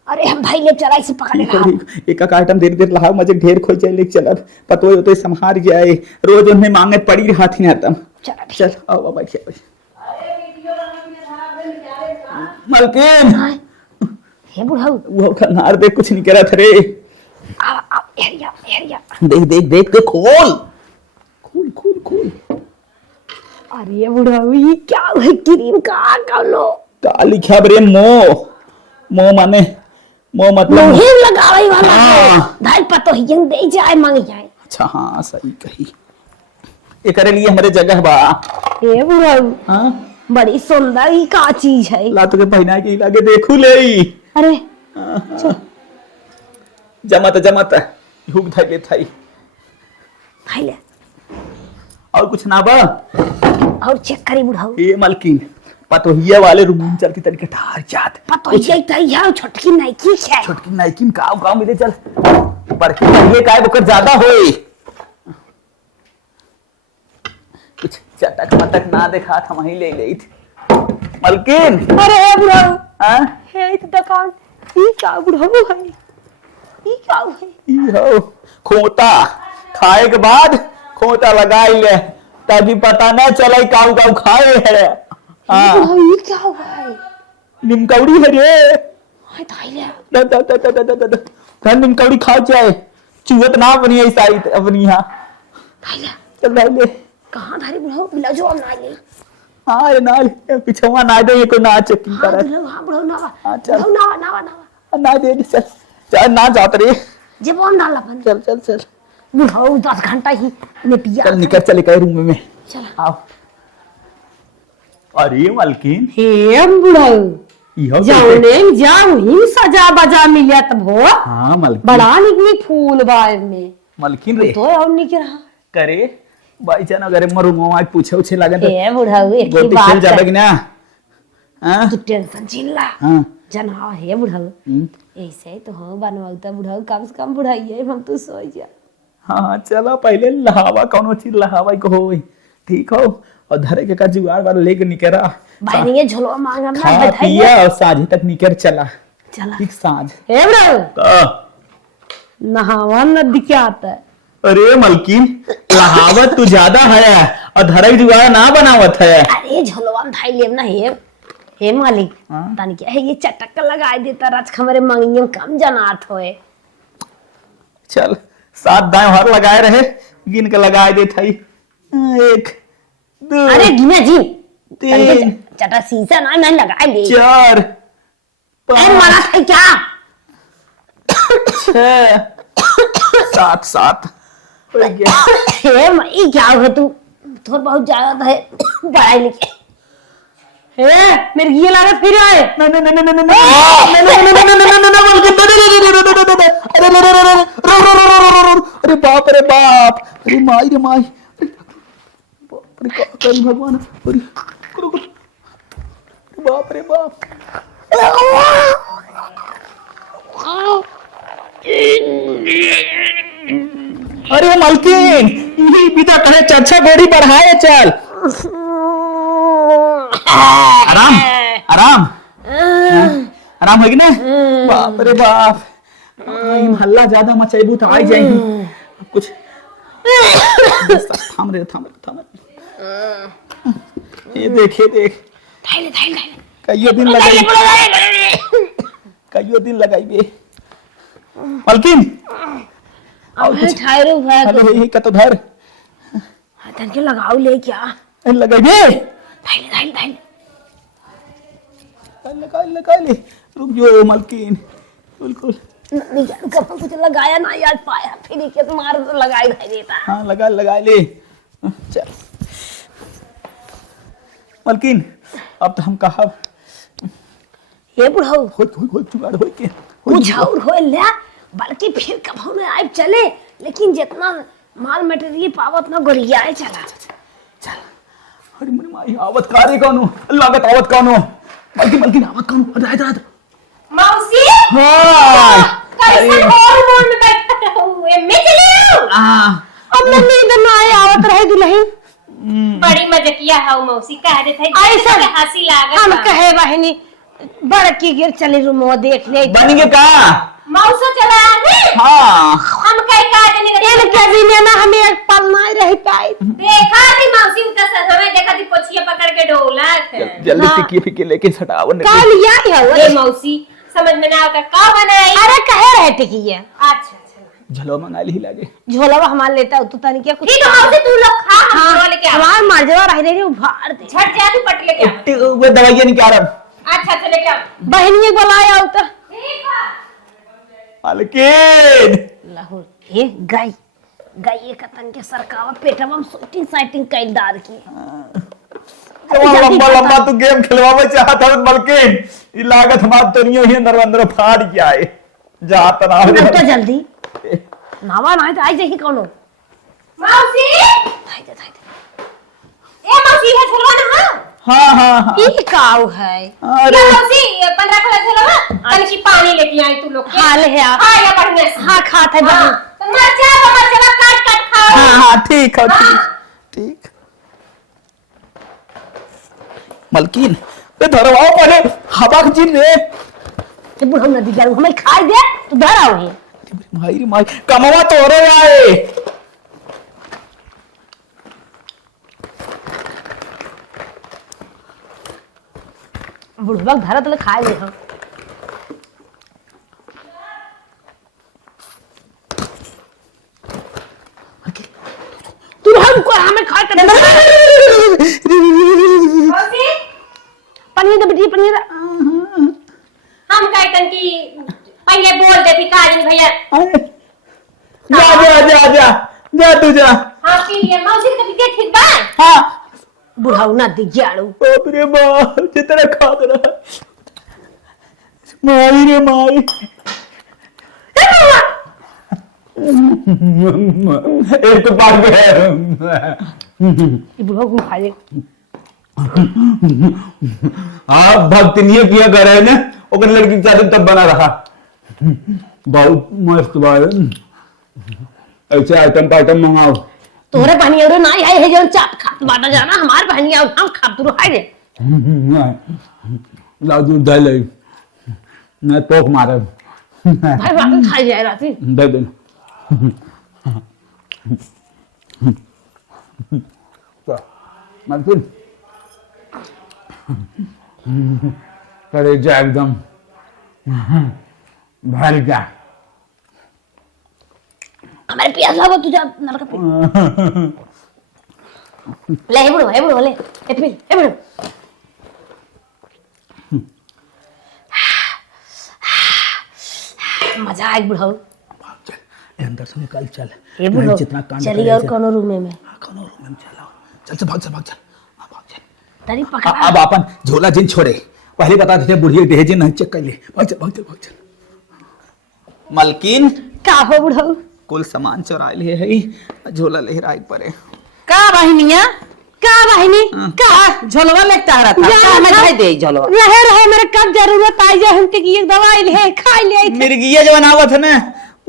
अरे हम भाई ले चला इसे पकड़ लेगा एक का आइटम देर देर लहाव मजे ढेर खोज जाए लेके चल पतो तो संहार जाए रोज उन्हें मांगे पड़ी रहा थी ना तम चला चल आओ बैठ मलकिन हे बुढ़ाऊ वो खनार देख कुछ नहीं करा था रे आ एरिया एरिया देख देख देख के खोल खोल खोल खोल अरे बुढ़ाऊ ये क्या है क्रीम का लो का लिखा बरे मो माने मो मतलब मुझे लगावे वाला हाँ। धाल पतो ही जंग दे जाए मांग जाए अच्छा हाँ सही कही ये करे लिए हमारे जगह बा ए बुढ़ाऊ हाँ बड़ी सुंदर ही का चीज है ला तो के पहना के लागे देखू ले अरे जमत हुक धागे थाई भाई ले और कुछ ना बा और चेक करी बुढ़ाऊ ये मलकिन पतोहिया वाले रूम में चल के तरीके ठार जात पतो ही जाता है छोटकी नाइकी है छोटकी नाइकिन गाँव गाँव मिले चल बड़की पहले काय बकर ज्यादा होए कुछ चटक मटक ना देखा था वहीं ले गई थी मलकिन अरे बुढ़ाऊ हाँ हे तो दुकान ई क्या बुढ़ाऊ है ई क्या है ई हो खोता खाए के बाद खोता लगाई ले ताकि पता न चले काऊ काऊ खाए है हाँ बुढ़ाऊ ये क्या हुआ है निमकौड़ी है रे हाय ताई ले धन निमकौड़ी खा जाए चूहत ना अपनी ऐसा अपनी यहाँ ताई ले चल भाई ले कहां धारी बुढ़ाऊ मिला जो हम ना ले हाँ ये ना पिछवा ना दे ये को ना चेकिंग हां कर बुढ़ाऊ हां बुढ़ाऊ ना हाँ, चल। बुढ़ाऊ ना ना दे चल चल ना जात रे जे बोन डाल अपन चल चल चल बुढ़ाऊ 10 घंटा ही ने पिया चल निकल चले कई रूम में चल आओ अरे मलकिन हे बुढ़ाऊ इहो जाने जाऊ ही सजा बजा मिलत भो हाँ मलकिन बड़ा निकली फूल बाय में मलकिन रे तो और निक रहा करे भाई जान अगर मरु मोबाइल पूछे उछे लगे तो हे बुढ़ाऊ एक ही गोटी खेल बात जाबे है कि ना हां तू टेंशन चिल्ला हां जना हे बुढ़ाऊ ऐसे तो हो बनवाऊ त बुढ़ाऊ कम से कम बुढ़ाई हम तू सो जा हाँ चलो पहले लहावा कौनो चीज लहावा को होई ठीक हो और धरे के का जुगाड़ वाला लेके निकरा भाई ने झोलवा मांग हम खा ना बैठाई पिया और साँझ तक निकर चला चला ठीक साँझ हे बुढ़ाऊ का नहावा नदी क्या आता है अरे मलकिन लहावत तू ज्यादा है और धरे के जुगाड़ ना बनावत है अरे झोलवा में धाई लेम ना हे मालिक हाँ? तानी क्या है ये चटक लगा देता राज खमरे मांगियम कम जनात होए चल 7 दाएं हर लगाए रहे गिन के लगाए दे थाई 1 2 अरे गिना जी 3 चटा सीसा ना मैं लगा ले 4 अरे मारा था क्या 6 7 हो गया हे मई क्या हो तू थोड़ा बहुत ज्यादा है पढ़ाई लिखे हे मेरे ये लारे फिर आए अरे बाप रे बाप अरे माई रे माई अरे करी भगवान अरे बाप रे बाप अरे मलकिन यही पिता कहे चाचा गोड़ी बढ़ाए चल आराम आराम आराम होगी ना बाप रे बाप हल्ला ज्यादा मचाइबू तो आई जाएगी कुछ थाम रे ये देख कईयो दिन लगाई मलकिन अब है ठायरो भाई हेलो यही का तो धर तन के लगाओ ले क्या लगाइए धाइल लगा ले रुक जो मलकिन बिल्कुल नहीं जान कब कुछ लगाया ना याद पाया फिर के तुम्हारा तो लगाई भाई देता हाँ लगा ले चल मलकिन अब तो हम कहा हे बुढ़ाऊ हो जुगाड़ हो के कुछ और हो ले बल्कि फिर कब हम आए चले लेकिन जितना माल मटेरियल पावत ना गोरियाए चला चल अरे मन माई आवत कारे कौनो लागत आवत कौनो मलकिन आवत कौनो रात मौसी हां कैसे और मोड़ में बैठा रहूं एमे चले आओ अब मैं नींद ना आए आवत रहे दुल्हन बड़ी मजाकिया है मौसी कह देते ऐसा हंसी लागत हम कहे बहनी बड़की गिर चली रूमो देख ले बन के का मौसो चला है हाँ हम कहीं का नहीं इनके बिना ना हमें एक पल ना रह पाई देखा थी मौसी उतर समय देखा थी पोछिया पकड़ के डोला जल्दी टिकी फिकी लेके सटाओ का लिया है ये मौसी समझ में ना आता का बनाई अरे कहे रहे टिकिया अच्छा झलो मंगा ली लागे झोलावा हमार लेता तू तनी क्या कुछ ठीक है मौसी तू लोग खा हम झोला लेके आ हमार मारजवा रह रही उभार दे झट जा तू पट लेके आ वो दवाइयां निकाल रहा अच्छा चले क्या बहनी बुलाया उतर ठीक है मालकिन लाहौर ये गाय गाय का तन के सरकावा पेटवा में शूटिंग साइटिंग कैल दार की लंबा लंबा तू गेम खिलवावे चाहता है मालकिन ई लागत हमार तनियो ही अंदर अंदर फाड़ के आए जा तना अब तो जल्दी नावा ना तो आई जाही कोनो मौसी आई जा ए मौसी है झोला ना हाँ हाँ हाँ ई काऊ है अरे क्या मौसी 15 खला झोला तन की पानी लेके आई तू लोग के हां ले आ हां या बढ़िया से हां खात है बहन तो मरचा काट काट खाओ हाँ हाँ ठीक है ठीक मालकिन ते धरवाओ पहले हवा खींच रे ते बुढ़ऊ नदी जाऊ हमें खाई दे तू डर आओ है भाई रे माई कमावा तो रे आए बुढ़वा धरत ले खाए ले हम तू हमको हमें खा के मौसी पनीर दे बेटी पनीर हम कह तन की पहले बोल देती काजी भैया जा जा जा जा जा तू जा हां पी लिया मौसी की तबीयत ठीक बा हाँ बुढ़ऊ ना दी जाड़ू बाप रे बाप जितना खा दे रहा माई रे माई एक तो पार गया ये बुढ़ऊ को खा ले आप भक्त नहीं किया कर रहे ने ओकर लड़की के शादी तब बना रहा बहुत मस्त बात ऐसे आइटम पाइटम मंगाओ तोरे पानी और ना आई है जो चाट खा बाटा जाना हमार पानी और हम खा तू हाय रे लाओ दूध दे ले मैं पोक मारे भाई बाटा खा जाए राती दे दे मालकिन करे जा एकदम भर जा हमारे प्यास लगा तुझा नरक पे ले हे बुढ़ऊ ले ए पी हे बुढ़ऊ मजा आए बुढ़ऊ अंदर से निकल चल हे बुढ़ऊ जितना काम चलिए और कोनो रूम में कौन रूम में चला चल चल भाग चल भाग चल भाग चल तरी पकड़ा अब अपन झोला जिन छोड़े पहले बता देते बुढ़िया देह जिन नहीं चेक कर ले भाग चल भाग चल भाग चल मालकिन का हो बुढ़ऊ कुल सामान चुरा ले है झोला लहराई परे का बहनिया का बहनी का झोलवा लगता रहा था का मैं खाई दे झोलवा रहे मेरे कब जरूरत आई जाए हमके की एक दवाई ले खाई ले मिर्गिया जो बनावत है ना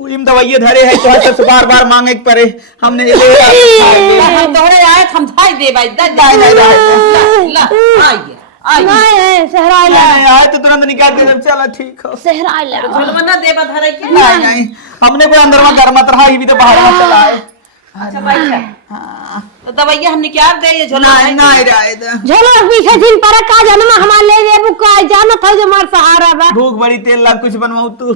उइम दवाइये धरे है तो हर से बार मांगे के परे हमने ले हम तोहरे आए हम खाई दे भाई ला आइए नहीं सहरा ले आए तो तुरंत निकाल दे चला ठीक है सहरा ले झोलवा ना देबा धरे के नहीं हमने कोई अंदर में गर्म रहा ही भी तो बाहर में चला है अच्छा भाई तो दवाइयां हम निकाल दे ये झोला नहीं नहीं राय दे झोला पीछे जिन पर का जन्म हमार ले दे बुका जाना था जो मार सहारा बा भूख बड़ी तेल ला कुछ बनवाऊं तू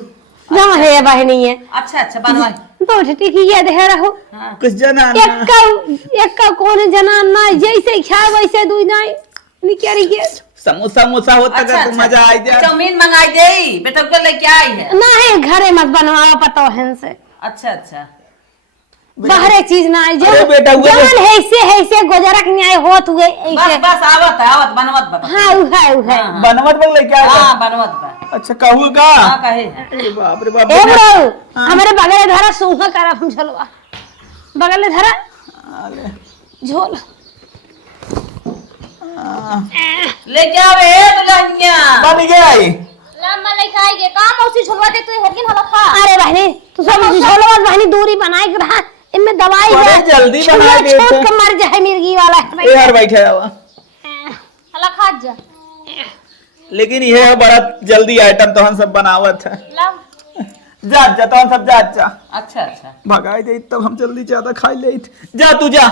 ना है बहनी है अच्छा बनवाई तो ठीक ही ये दे रहो कुछ जना एक का कौन जना ना जैसे खाए वैसे दूध नहीं निकल गया समोसा मोसा होता अच्छा, तो मजा आ जाए चाउमीन मंगाई दे बेटा के लेके आई है नहीं घरे मत बनवाओ पता है से अच्छा बाहर चीज ना है जो अरे बेटा, वो जवन है से गुजरक न्याय होत हुए बस ऐसे बस आवत बनवत बा हां उ है बनवट बन लेके आया हां बनवत बा अच्छा कहू का हां कहे अरे बाप रे बाप ए बड़ो हमारे बगल धरा सुहा करा हम झोलवा बगल में धरा झोल लेके आवे दुल्हनिया बन गया लम्बा लेके आएगे का मौसी झुलवा दे तू हरगिन हला खा। अरे बहनी तू सब झोलवा बहनी दूरी बनाए के रहा इनमें दवाई अरे है जल्दी बना दे छोड़ के मर जाए मिर्गी वाला ए यार बैठे हुआ हला खा जा। लेकिन ये है बड़ा जल्दी आइटम तो हम सब बनावत है लाओ जा जा तो हम सब जा जा अच्छा अच्छा भगाई दे तब हम जल्दी ज्यादा खाई ले जा तू जा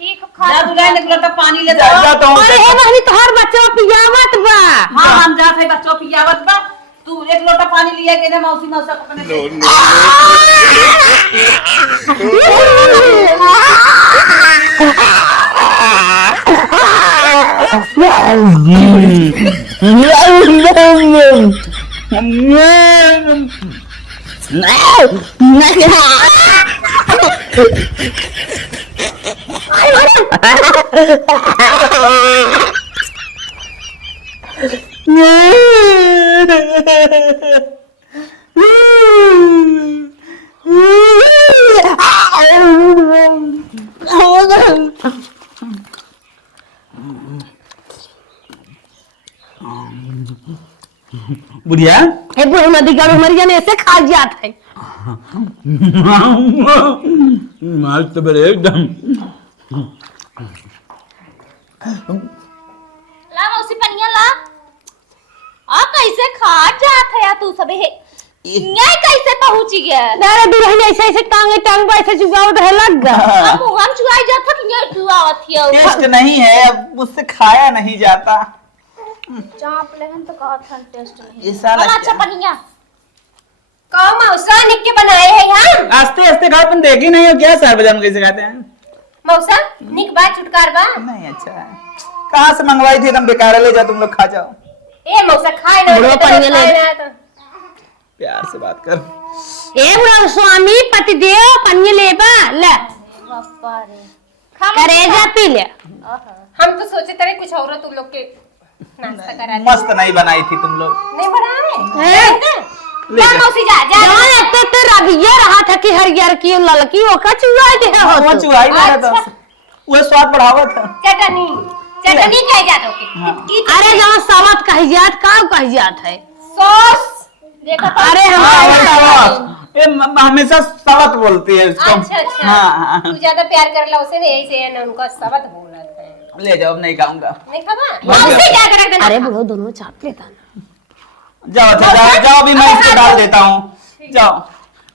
ठीक है खा। जा दुल्हन एक लोटा पानी ले जा जाओ। जा तो हम अरे हे बहनी तोहर बच्चा पियावत बा हाँ हम जाते हैं बच्चों पियावत बा। तू एक लोटा पानी लिया के ना मौसी मौसा को अपने दे। बुढ़िया हे बुढ़ी नदी का मरिया ने ऐसे खा जात है माल तो बड़े एकदम ला मौसी पनिया ला। आ कैसे खा जात है तू सबे है यहाँ कैसे पहुंच गया। अरे दुल्हन ऐसे ऐसे टांग ऐसे चुगाव रहे लग गा हम चुआई जात था यहाँ चुआवत हियो। टेस्ट नहीं है अब मुझसे खाया नहीं जाता चाप लेहन तो का था टेस्ट नहीं। ये साला अच्छा पनिया का मौसा निक के बनाए है हम। आस्ते आस्ते खाओ तुम देखी नहीं हो क्या सार बाजार में कैसे खाते हैं मौसा निक बा चुटकार बा। नहीं अच्छा है कहाँ से मंगवाई थी एकदम बेकार ले जाओ तुम लोग खा जाओ ए मौसा खाए ना बुढ़वा पनिया ले। प्यार से बात कर ए बुढ़ा स्वामी पतिदेव पन्नी लेबा ले बापा रे करेजा पी ले। हम तो सोचे थे कुछ और तुम लोग के नाश्ता करा दे। मस्त नहीं बनाई थी तुम लोग नहीं बनाए हैं? ले जा जा। मौसी जा जा। जहाँ तो रबिये रहा था कि हरियर की ललकी वो का चुआ दे हो वो तू। चुराई ना तो अच्छा। वो स्वाद बढ़ावा था चटनी चटनी कह जात हो की अरे जहाँ सावत कही जात का कही जात है सॉस देखा अरे हाँ, हम वो सावत। ये हमेशा सावत बोलती है इसको अच्छा अच्छा हाँ तू ज्यादा प्यार करला उसे नहीं ऐसे ना उनका सबत बोला था। ले जाओ अब नहीं खाऊंगा नहीं खावा मौसी जा कर रख अरे बुढ़ो दोनों चाट लेता ना जाओ अच्छा जाओ जाओ अभी मैं इसको डाल देता हूँ जाओ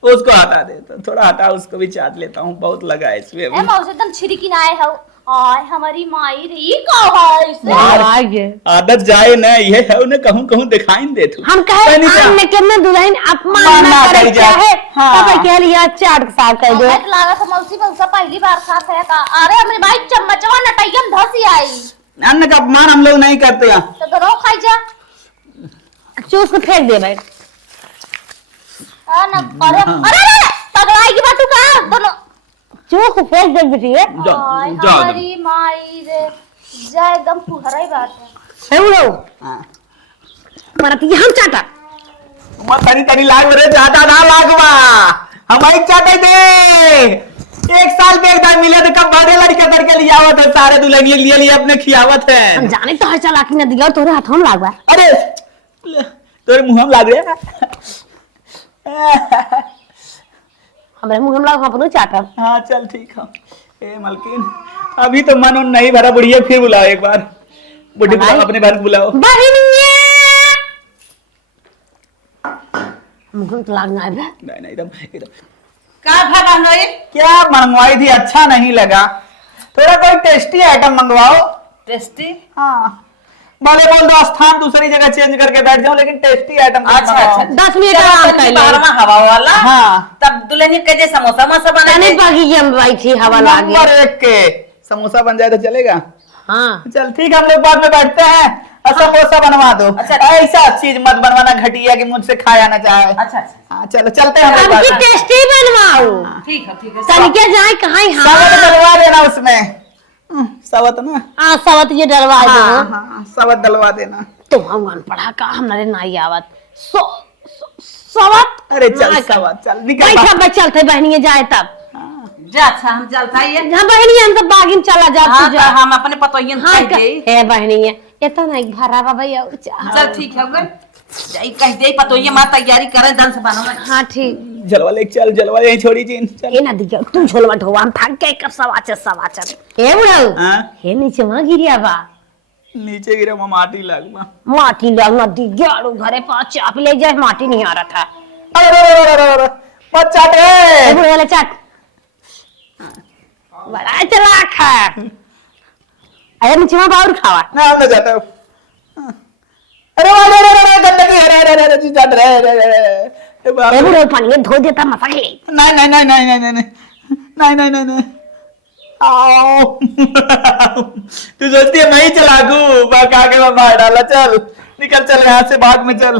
उसको हटा देता थोड़ा हटा उसको भी चाट लेता हूँ बहुत लगा है इसमें ए अभी। मौसी एकदम छिड़की ना आए हो आय हमारी माई री का है इसे। आगे आदत जाए ना ये है उन्हें कहूँ कहूँ दिखाई दे तू हम कहे पहली जा। अन्य के में दुल्हन अपमान मान न ना करे करी क्या जाए। है हाँ। तब कह लिया चाट साफ कर दो एक लागत है मौसी मौसा पहली बार खात है का। अरे हमारी माई चम्मचवा नटैयम धसी आई अन्न का अपमान हम लोग नहीं करते यहाँ तो दोनों खाई जा। चूस के फेंक दे भाई अरे अरे पगलाई की बात का दोनों चूस के फेंक दे बेटी आय हमारी माई रे जा एकदम फुहराई बात है। है बुढ़ो मरती हम चाटा मत तनी तनी लाग रे ज्यादा ना लागवा हमारी चाटे दे एक साल में एक बार मिले तो कब बड़े लड़के करके लिया हुआ था सारे दुल्हनिए लिए अपने खियावत है हम जाने तो है चला कि न दिया तोरे हाथ हम लागवा अरे तेरे मुंह में लाग रहे हमरे मुंह हम लाग अपनो चाटा हाँ चल ठीक है ए मलकिन अभी तो मन उन नहीं भरा बुढ़िया फिर बुलाओ एक बार बुढ़ी बुलाओ अपने घर बुलाओ बहिनिया मुंह तो लागना है नहीं एकदम एकदम का भागा नई क्या मंगवाई थी अच्छा नहीं लगा थोड़ा कोई टेस्टी आइटम मंगवाओ टेस्टी। हाँ भले बोल दो स्थान दूसरी जगह चेंज करके बैठ जाओ लेकिन टेस्टी आइटम अच्छा अच्छा 10 मिनट आराम कर ले 12वां हवा वाला। हाँ तब दुल्हन के जे समोसा मसा बना तने के पागी के हम भाई थी हवा लागे नंबर 1 के समोसा बन जाए तो चलेगा हां चल ठीक है हम लोग बाद में बैठते हैं और समोसा बनवा दो अच्छा। ऐसा चीज मत बनवाना घटिया कि मुझसे खाया ना जाए अच्छा अच्छा हाँ चलो चलते हैं हम लोग हमकी बाद में। टेस्टी बनवाओ ठीक है तनिके जाए कहां सवत हां डलवा देना उसमें सवत ना आ सवत ये डरवा दे हाँ हाँ सवत डलवा देना तो हम पढ़ा का हमरे नाई आवत सवत अरे चल सवत चल निकल बैठा बाहर। बच चलते बहनिए जाए तब जा अच्छा हम चलता ही है। हां बहनिए हम तो बागिन चला जा हाँ तू तो जा हम अपने पतोहियन हाँ कह दे। हे बहनिए इतना नहीं भरा बाबा और चाह चल ठीक है गए जाई कह दे पतो ये मां तैयारी करे जन से बनावे। हाँ ठीक जलवा ले चल, जलवा यहीं छोड़ी जी चल। ए ना दिया तू झोलवा ढोवा हम थक गए कब सवाचर ए बुढ़ाऊ हां हे नीचे वहां गिरिया बा नीचे गिरा माटी लगवा। माटी लगना दिया और घरे पास चाप ले जाए माटी नहीं आ रहा था। अरे मत चाट रे। ए बुढ़ा वाला चाट बड़ा चला खा अरे नीचे वहां बाहर खावा ना हम ना जाता हूं। अरे अरे गंदगी अरे जी चाट रे ए बुढ़ा पानी में धो देता मसा ले नहीं नहीं नहीं नहीं नहीं नहीं नहीं नहीं नहीं आओ तू सोचती है मैं ही चलाकू बका के मार डाला। चल निकल चल यहाँ से भाग में चल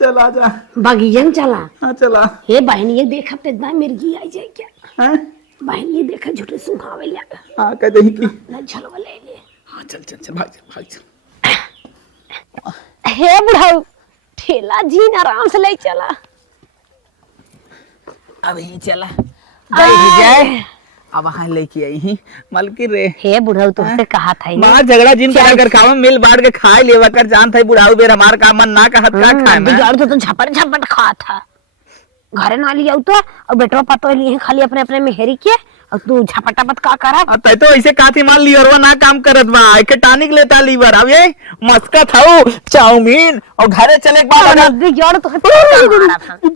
चल आजा बगियन चला। हाँ चला। हे बहन ये देखा तो एकदम मिर्गी आई जाए क्या हैं बहन ये देखा झूठे सुहावे लगा हाँ कह दही की ना झलवा ले ले। हाँ चल चल चल भाग चल। हे बुढ़ाऊ ठेला जी आराम से ले चला अब ही चला जाए अब वहां लेके आई ही मलकी रे। हे बुढ़ाऊ तुमसे कहा था मां झगड़ा जिन कर खावा मिल बांट के खाए लेवा कर जान था बुढ़ाऊ बेर हमार का मन ना कहत का खाए मैं बिगाड़ तो झपट झपट खा था घरे ना लिया तो और बेटवा पतो लिए खाली अपने अपने में हेरी के और तू झपटापट का करा तै तो ऐसे काथी मान लीवर ना काम करत बा एक टानिक लेता लीवर अब ये मस्का थाऊ चाउमीन और घरे चले के बाद नजदीक जोड़ तो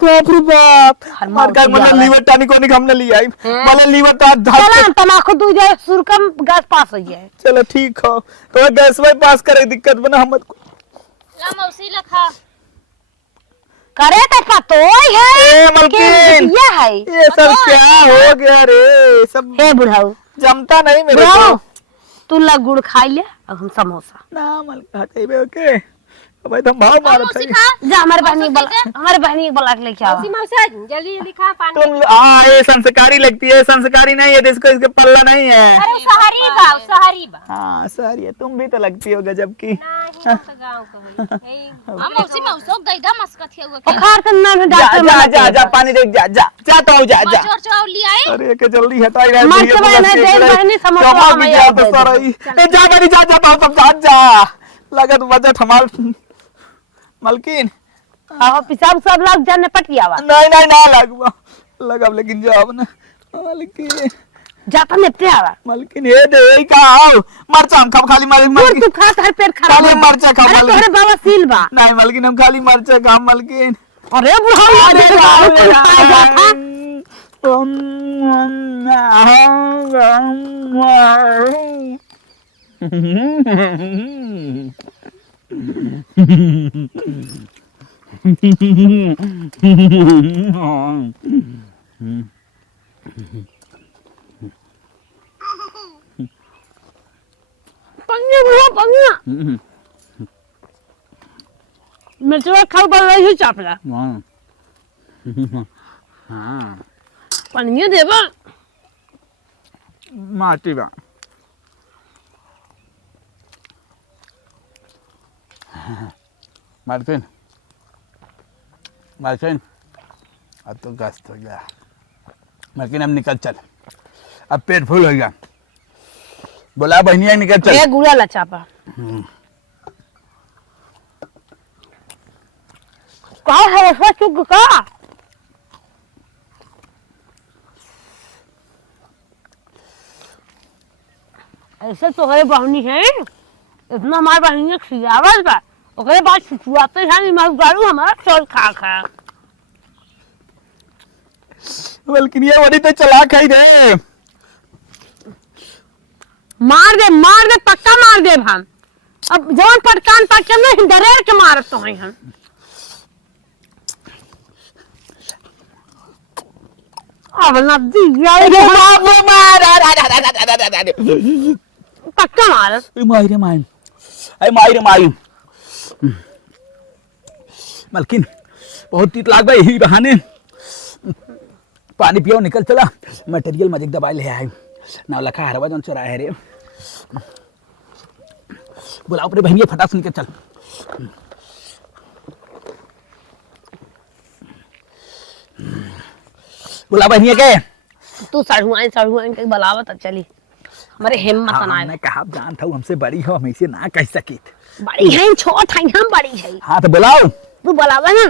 बाप रे बाप हमार का मन लीवर टानिक कोनी हमने लिया आई बोले लीवर तो चला तमाकू तू जाए सुरकम गैस पास हो जाए। चलो ठीक हो तो गैस में पास करे दिक्कत बना हम को ला मौसी लखा करे तो पतो है ए मलकिन ये है ये सब क्या हो गया रे सब हे बुढ़ाऊ जमता नहीं मेरे बुढ़ाऊ को। तू लग गुड़ खाई ले और हम समोसा ना मलका हटेबे ओके भाई तुम भाव मारो मौसी थे खा जा हमारे बहनी बोला के लेके आओ मौसा जल्दी जल्दी खा पानी। तुम ये संस्कारी लगती है संस्कारी नहीं है इसको इसके पल्ला नहीं है। अरे सहारी बा हाँ सारी है तुम भी तो लगती हो गजब की। नहीं तो गांव कहली हम मौसो दैदा मस्कत है हुआ बुखार तो ना जा डॉक्टर जा जा जा पानी देख जा जा जा तो जा जा चोर चोर ले आए। अरे के जल्दी हटाई रहे मर के बहने दे बहने समोसा हमें जा याद तो दे सारा ही ए जा बड़ी जा जा पाप जा जा लगत बजट हमार मलकिन आओ पिसाब सब लग जाने पटिया वा नहीं नहीं ना लगवा लगब लेकिन जाब ना मलकिन जाता निपटे आवा मलकिन ये दे ई का आओ मरचा हम खा खाली दूर मलकिन तू खा हर पेट खराब खाली मरचा खा अरे तोहरे मलकिन बाबा सील बा नहीं मलकिन हम खाली मरचा खा मलकिन अरे बुढ़ा अरे पंगे बुढ़ा पंगे मिर्चवा खाओ पर रही चापला पनिया देबा माटी बा मार्टिन मार्टिन अब तो गस्त हो गया मार्टिन अब निकल चल अब पेट फुल हो गया बोला बहनिया निकल चल ए गुड़ा ला चापा का है वो चुक का ऐसे तो है बहनी है इतना हमारे बहनी ने खिलावत बा ओकरे बाद छुआते हैं मैं गाड़ू हमारा चल खा खा बल्कि ये बड़ी तो चलाक है रे मार दे पक्का मार दे हम अब जवान पटकान पटके नहीं डरेर के मारत तो हैं हम अब ना दिया पक्का मार माई रे माई मलकिन बहुत तीत लाग गई ही बहाने पानी पियो निकल चला मटेरियल मजे दबाई ले आए ना लखा हरवा जन चुरा है रे बुलाओ अपने बहनिया फटाक से निकल चल बुला बहनिया के तू सड़ुआइन के बलावत चली हमारे हिम्मत ना हमने कहा जान था हमसे बड़ी हो हमेशा ना कह सकी बड़ी है छोट है हम बड़ी है हाँ तो बुलाओ तू बुलावा ना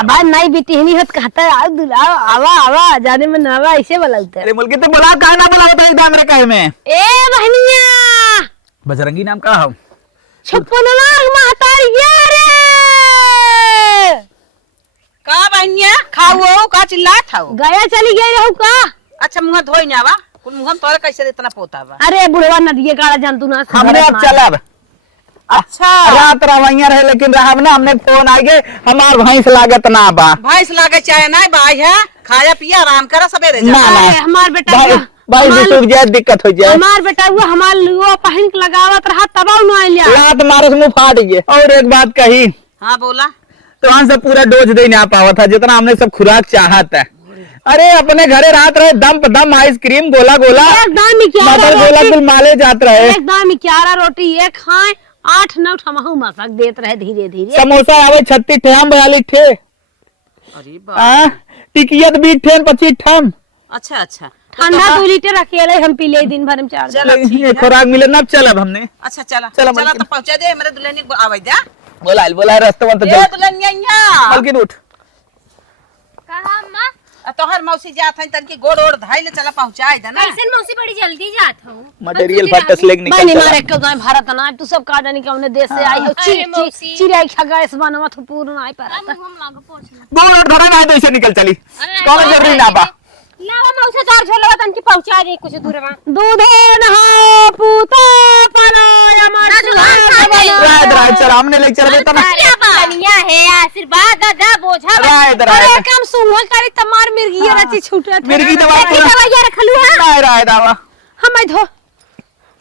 अब नई बिटिहनी हत कहता है आओ दुलाओ आवा आवा जाने में नावा ऐसे बुलाते अरे मुल्की तो बुलाओ कहा ना बुलाओ तो एकदम मेरे कहे में ए बहनिया बजरंगी नाम का हो छप्पनवाग महतारिया रे का बहनिया खाओ का चिल्लात हो गया चली गई रहू का अच्छा मुंह धोई ना बा कुल मुंह तोरे कैसे इतना पोता बा अरे बुढ़वा नदिए काला जंतु ना हमने अब चलब अच्छा रात रवैया रहे लेकिन रहब ना हमने फोन आ गए हमार भैंस लागत ना बा भैंस लागे चाहे ना बाई है खाया पिया आराम करा सवेरे जा ना ना हमार बेटा भाई भाई जी टूट जाए दिक्कत हो जाए हमार बेटा हुआ हमार लुआ पहन के लगावत रहा तबाव न आइला लात मारे से मुंह फाट गए और एक बात कही हाँ बोला तो हम सब पूरा डोज दे ना पावा था जितना हमने सब खुराक चाहत है अरे अपने घरे रात रहे दम पे दम आइसक्रीम गोला गोला एकदम इक्यारा मटर गोला रोटी कुल माले जात रहे एकदम इक्यारा रोटी एक खाए 8-9 ठमहू मसक देत रहे धीरे धीरे समोसा आवे 36 ठे हम 42 ठे अरे बा टिकियत 20 ठे 25 ठम अच्छा अच्छा ठंडा 2 लीटर अकेले हम पी ले दिन भर में 4 चलो ठीक ये है खुराक मिले ना अब चलब हमने अच्छा चला चलो, चला मलकिन। तो पहुंचा दे मेरे दुल्हन को आवाज दे बोला रास्ते में तो ए दुल्हनिया मलकिन उठ कहा अम्मा तोहर मौसी जात है तन की गोड़ ओड़ धाई ले चला पहुंचाई दे ना कैसे मौसी बड़ी जल्दी जात हूँ मटेरियल फटस लेके निकल बनी चला। मारे के गाय भारत ना तू सब का जानी कौन देश से आई हो अरे मौसी। चिड़ै खगा इस बनवा तो पूर्ण आई पर हम लाग पहुंचना गोड़ और धरा ना तो इसे निकल चली कौन जरूरी ना बा लावा मौसा कार झोलवा तन की पहुंचा दे कुछ दूर में दूधे नहा पूता पनाया राय राय चल हमने ले चल देता ना कनिया है आशीर्वाद दादा बोझा राय अरे राय काम सुंगा करे तमार मिर्गिया रची छूटे मिर्गी दवा दवाइया रखलू है राय राय दावा हम धो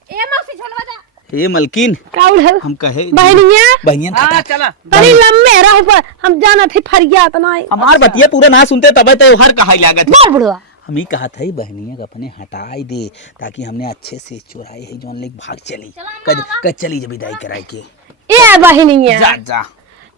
ए मौसी झोलवा दा ए मलकिन काउल है हम कहे बहनिया बहनियन हां चला तनी लम्बे रहू पर हम जाना थे फरिया तना हमार बतिया पूरा ना सुनते तब तो हर कहा लागत बोल बुढ़वा हम ही कहा था बहनिया का अपने हटाई दे ताकि हमने अच्छे से चुराए है जोन लेक भाग चली कद चली जब विदाई कराई के ए बहनिया जा जा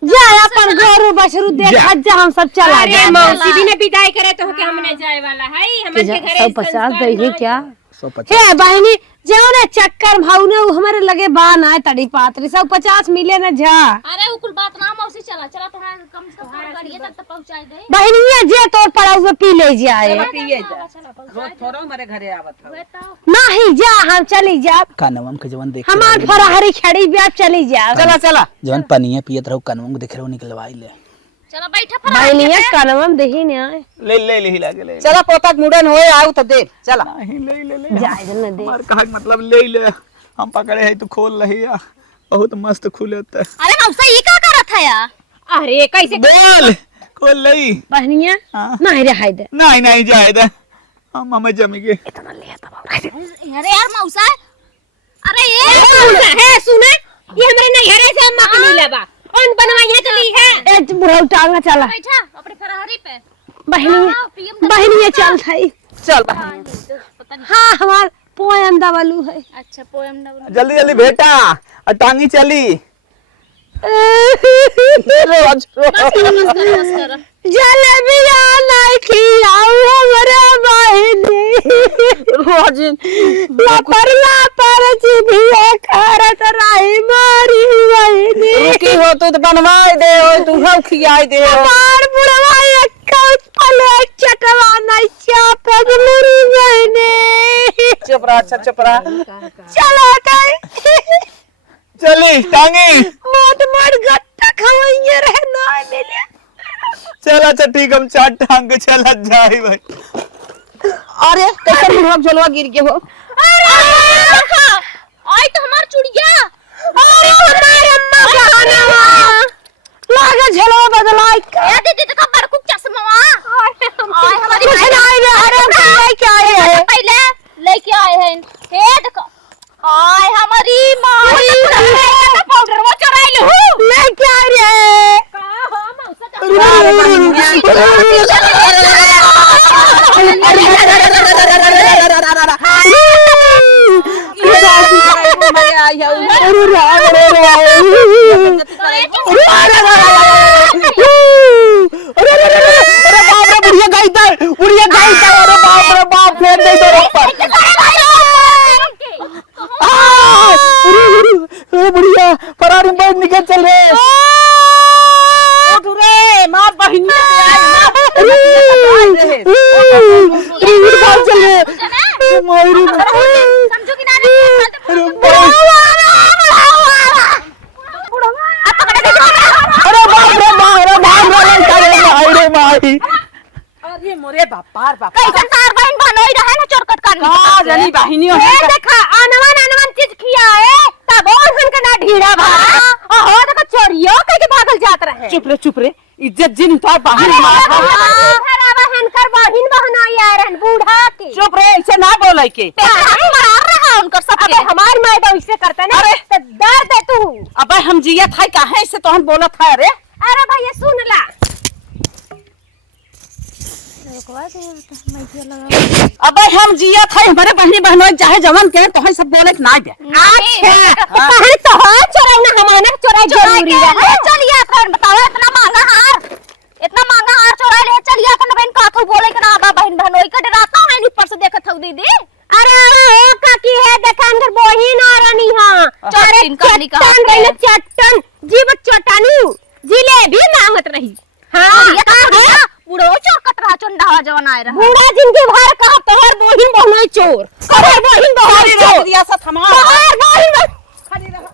जा अपन गोरू बछरू देख जा हम सब चला अरे मौसी भी ने विदाई करे तो के हमने जाए वाला है हमन के घरे 150 दे ही क्या 150 हे बहनी जौने चक्कर भावने हमारे लगे बान आए तड़ी पात्री 150 मिले न जा अरे वो कुल बात ना मौसी चला चला तो कम से कम गाड़ी तक तो पहुंचाई दे बहनिया जे तोर पड़ा हुए पी ले जाए पिए जा रोज थोड़ा मेरे घरे आवत हो नहीं जा हम चली जा कानवम के जवन देख हमार फरहरी खड़ी ब्याह चली जा चला चला जवन पनिया पियत रहो कानवम को देख रहो निकलवाई ले चलो बैठा फरा बहनिया कलमम देही ने आए ले लागे ले चला पोता मुड़न होए आऊ तो दे चला नहीं ले जाए न दे हमार कहा मतलब ले हम पकड़े है तो खोल रही है बहुत मस्त खुलत है अरे मौसा ये क्या करत है यार अरे कैसे बोल खोल लई बहनिया हाँ। नहीं रहाई दे नहीं जाए दे हम हमें जमेंगे इतना ले तब अरे यार मौसा अरे ये है सुने ये हमारे नैहरे से अम्मा के मिला बा कौन बनवाइया चली है ए बुढ़ऊ टांगा चला बैठा अपने फराहरी पे बहनिया बहनिया चल थाई चल पता नहीं हाँ हमार पोयम दवालू है अच्छा पोएम डबल जल्दी जल्दी बेटा और टांगी चली जलेबिया नहीं खिलाऊ हमारा बहनी लपरला पर जिभिया करत रही मारी बहनी की हो तू तो बनवाई दे हो तू हो खियाई दे हो हमार बुढ़वा एक पले चटवा नहीं चापे मेरी बहनी चुप रहा अच्छा चुप रहा चलो ताई चली टांगी मोट मोट गट्टा खवैया रहे ना मिले चल अच्छा ठीक हम चार टांग चला जाए भाई अरे कैसे बुढ़वा झोलवा गिर गए हो आई तो हमार चुड़िया अरे हमारे अम्मा का खाना लागा झलो बदलाई ए दीदी तो का बड़कुक चश्मा आई हमारी कुछ नहीं रे अरे भाई क्या है पहले लेके आए हैं हे देखो आय हमारी माई पाउडर वो चुराई लो मैं क्या रे अरे राम अरे बाप रे बुढ़िया गाई था अरे बाप रे बाप फेंक दे दो ऊपर उठ रे मां बहिनी के आई समझो कि ना अरे मोरे बापार बाप कैसन तार बहन बनोई रहे ना चोरकट करनी का जानी बहिनी हो ए देखा अनवन चीज खियाए तब हन का ना ढीड़ा भा हो देखो चोरियो कह के भागल जात रहे चुप रे इज्जत जिन तो बहिनी हरावा हनकर बहिन बहनोई आ रहन बूढ़ा के चुप रे ऐसे ना बोले के मार रहा उनकर सब अब हमार मैदा वैसे करता ना तो डर दे तू। अबे हम जिया था काहे से तो हम बोलत है रे अरे भैया सुन ला अबे हम जिया था हमारे बहनी बहनों चाहे जवान के तो है सब बोले ना दे अच्छा कहां तो है चोराना हमारा चोराई जरूरी है। चलिए अपन बताओ इतना महंगा हार चोरा ले चलिए अपन बहन का तू बोले कि ना बा बहन बहनोई का डराता है ऊपर से देखत हूं दीदी अरे ओ काकी है दुकान घर बहिन आ रही हां चट्टन करनी का चट्टन गइल चट्टन जीव चटानी जिलेबी मांगत रही हां ये का है बुढ़ो चोर कटरा चंडा जवान आए रहा बूढ़ा जिनके भर कहा तोहर बहिन बहनोई चोर तोहर बहिन बहनोई चोर दिया सा थमा तोहर बहिन खड़ी रह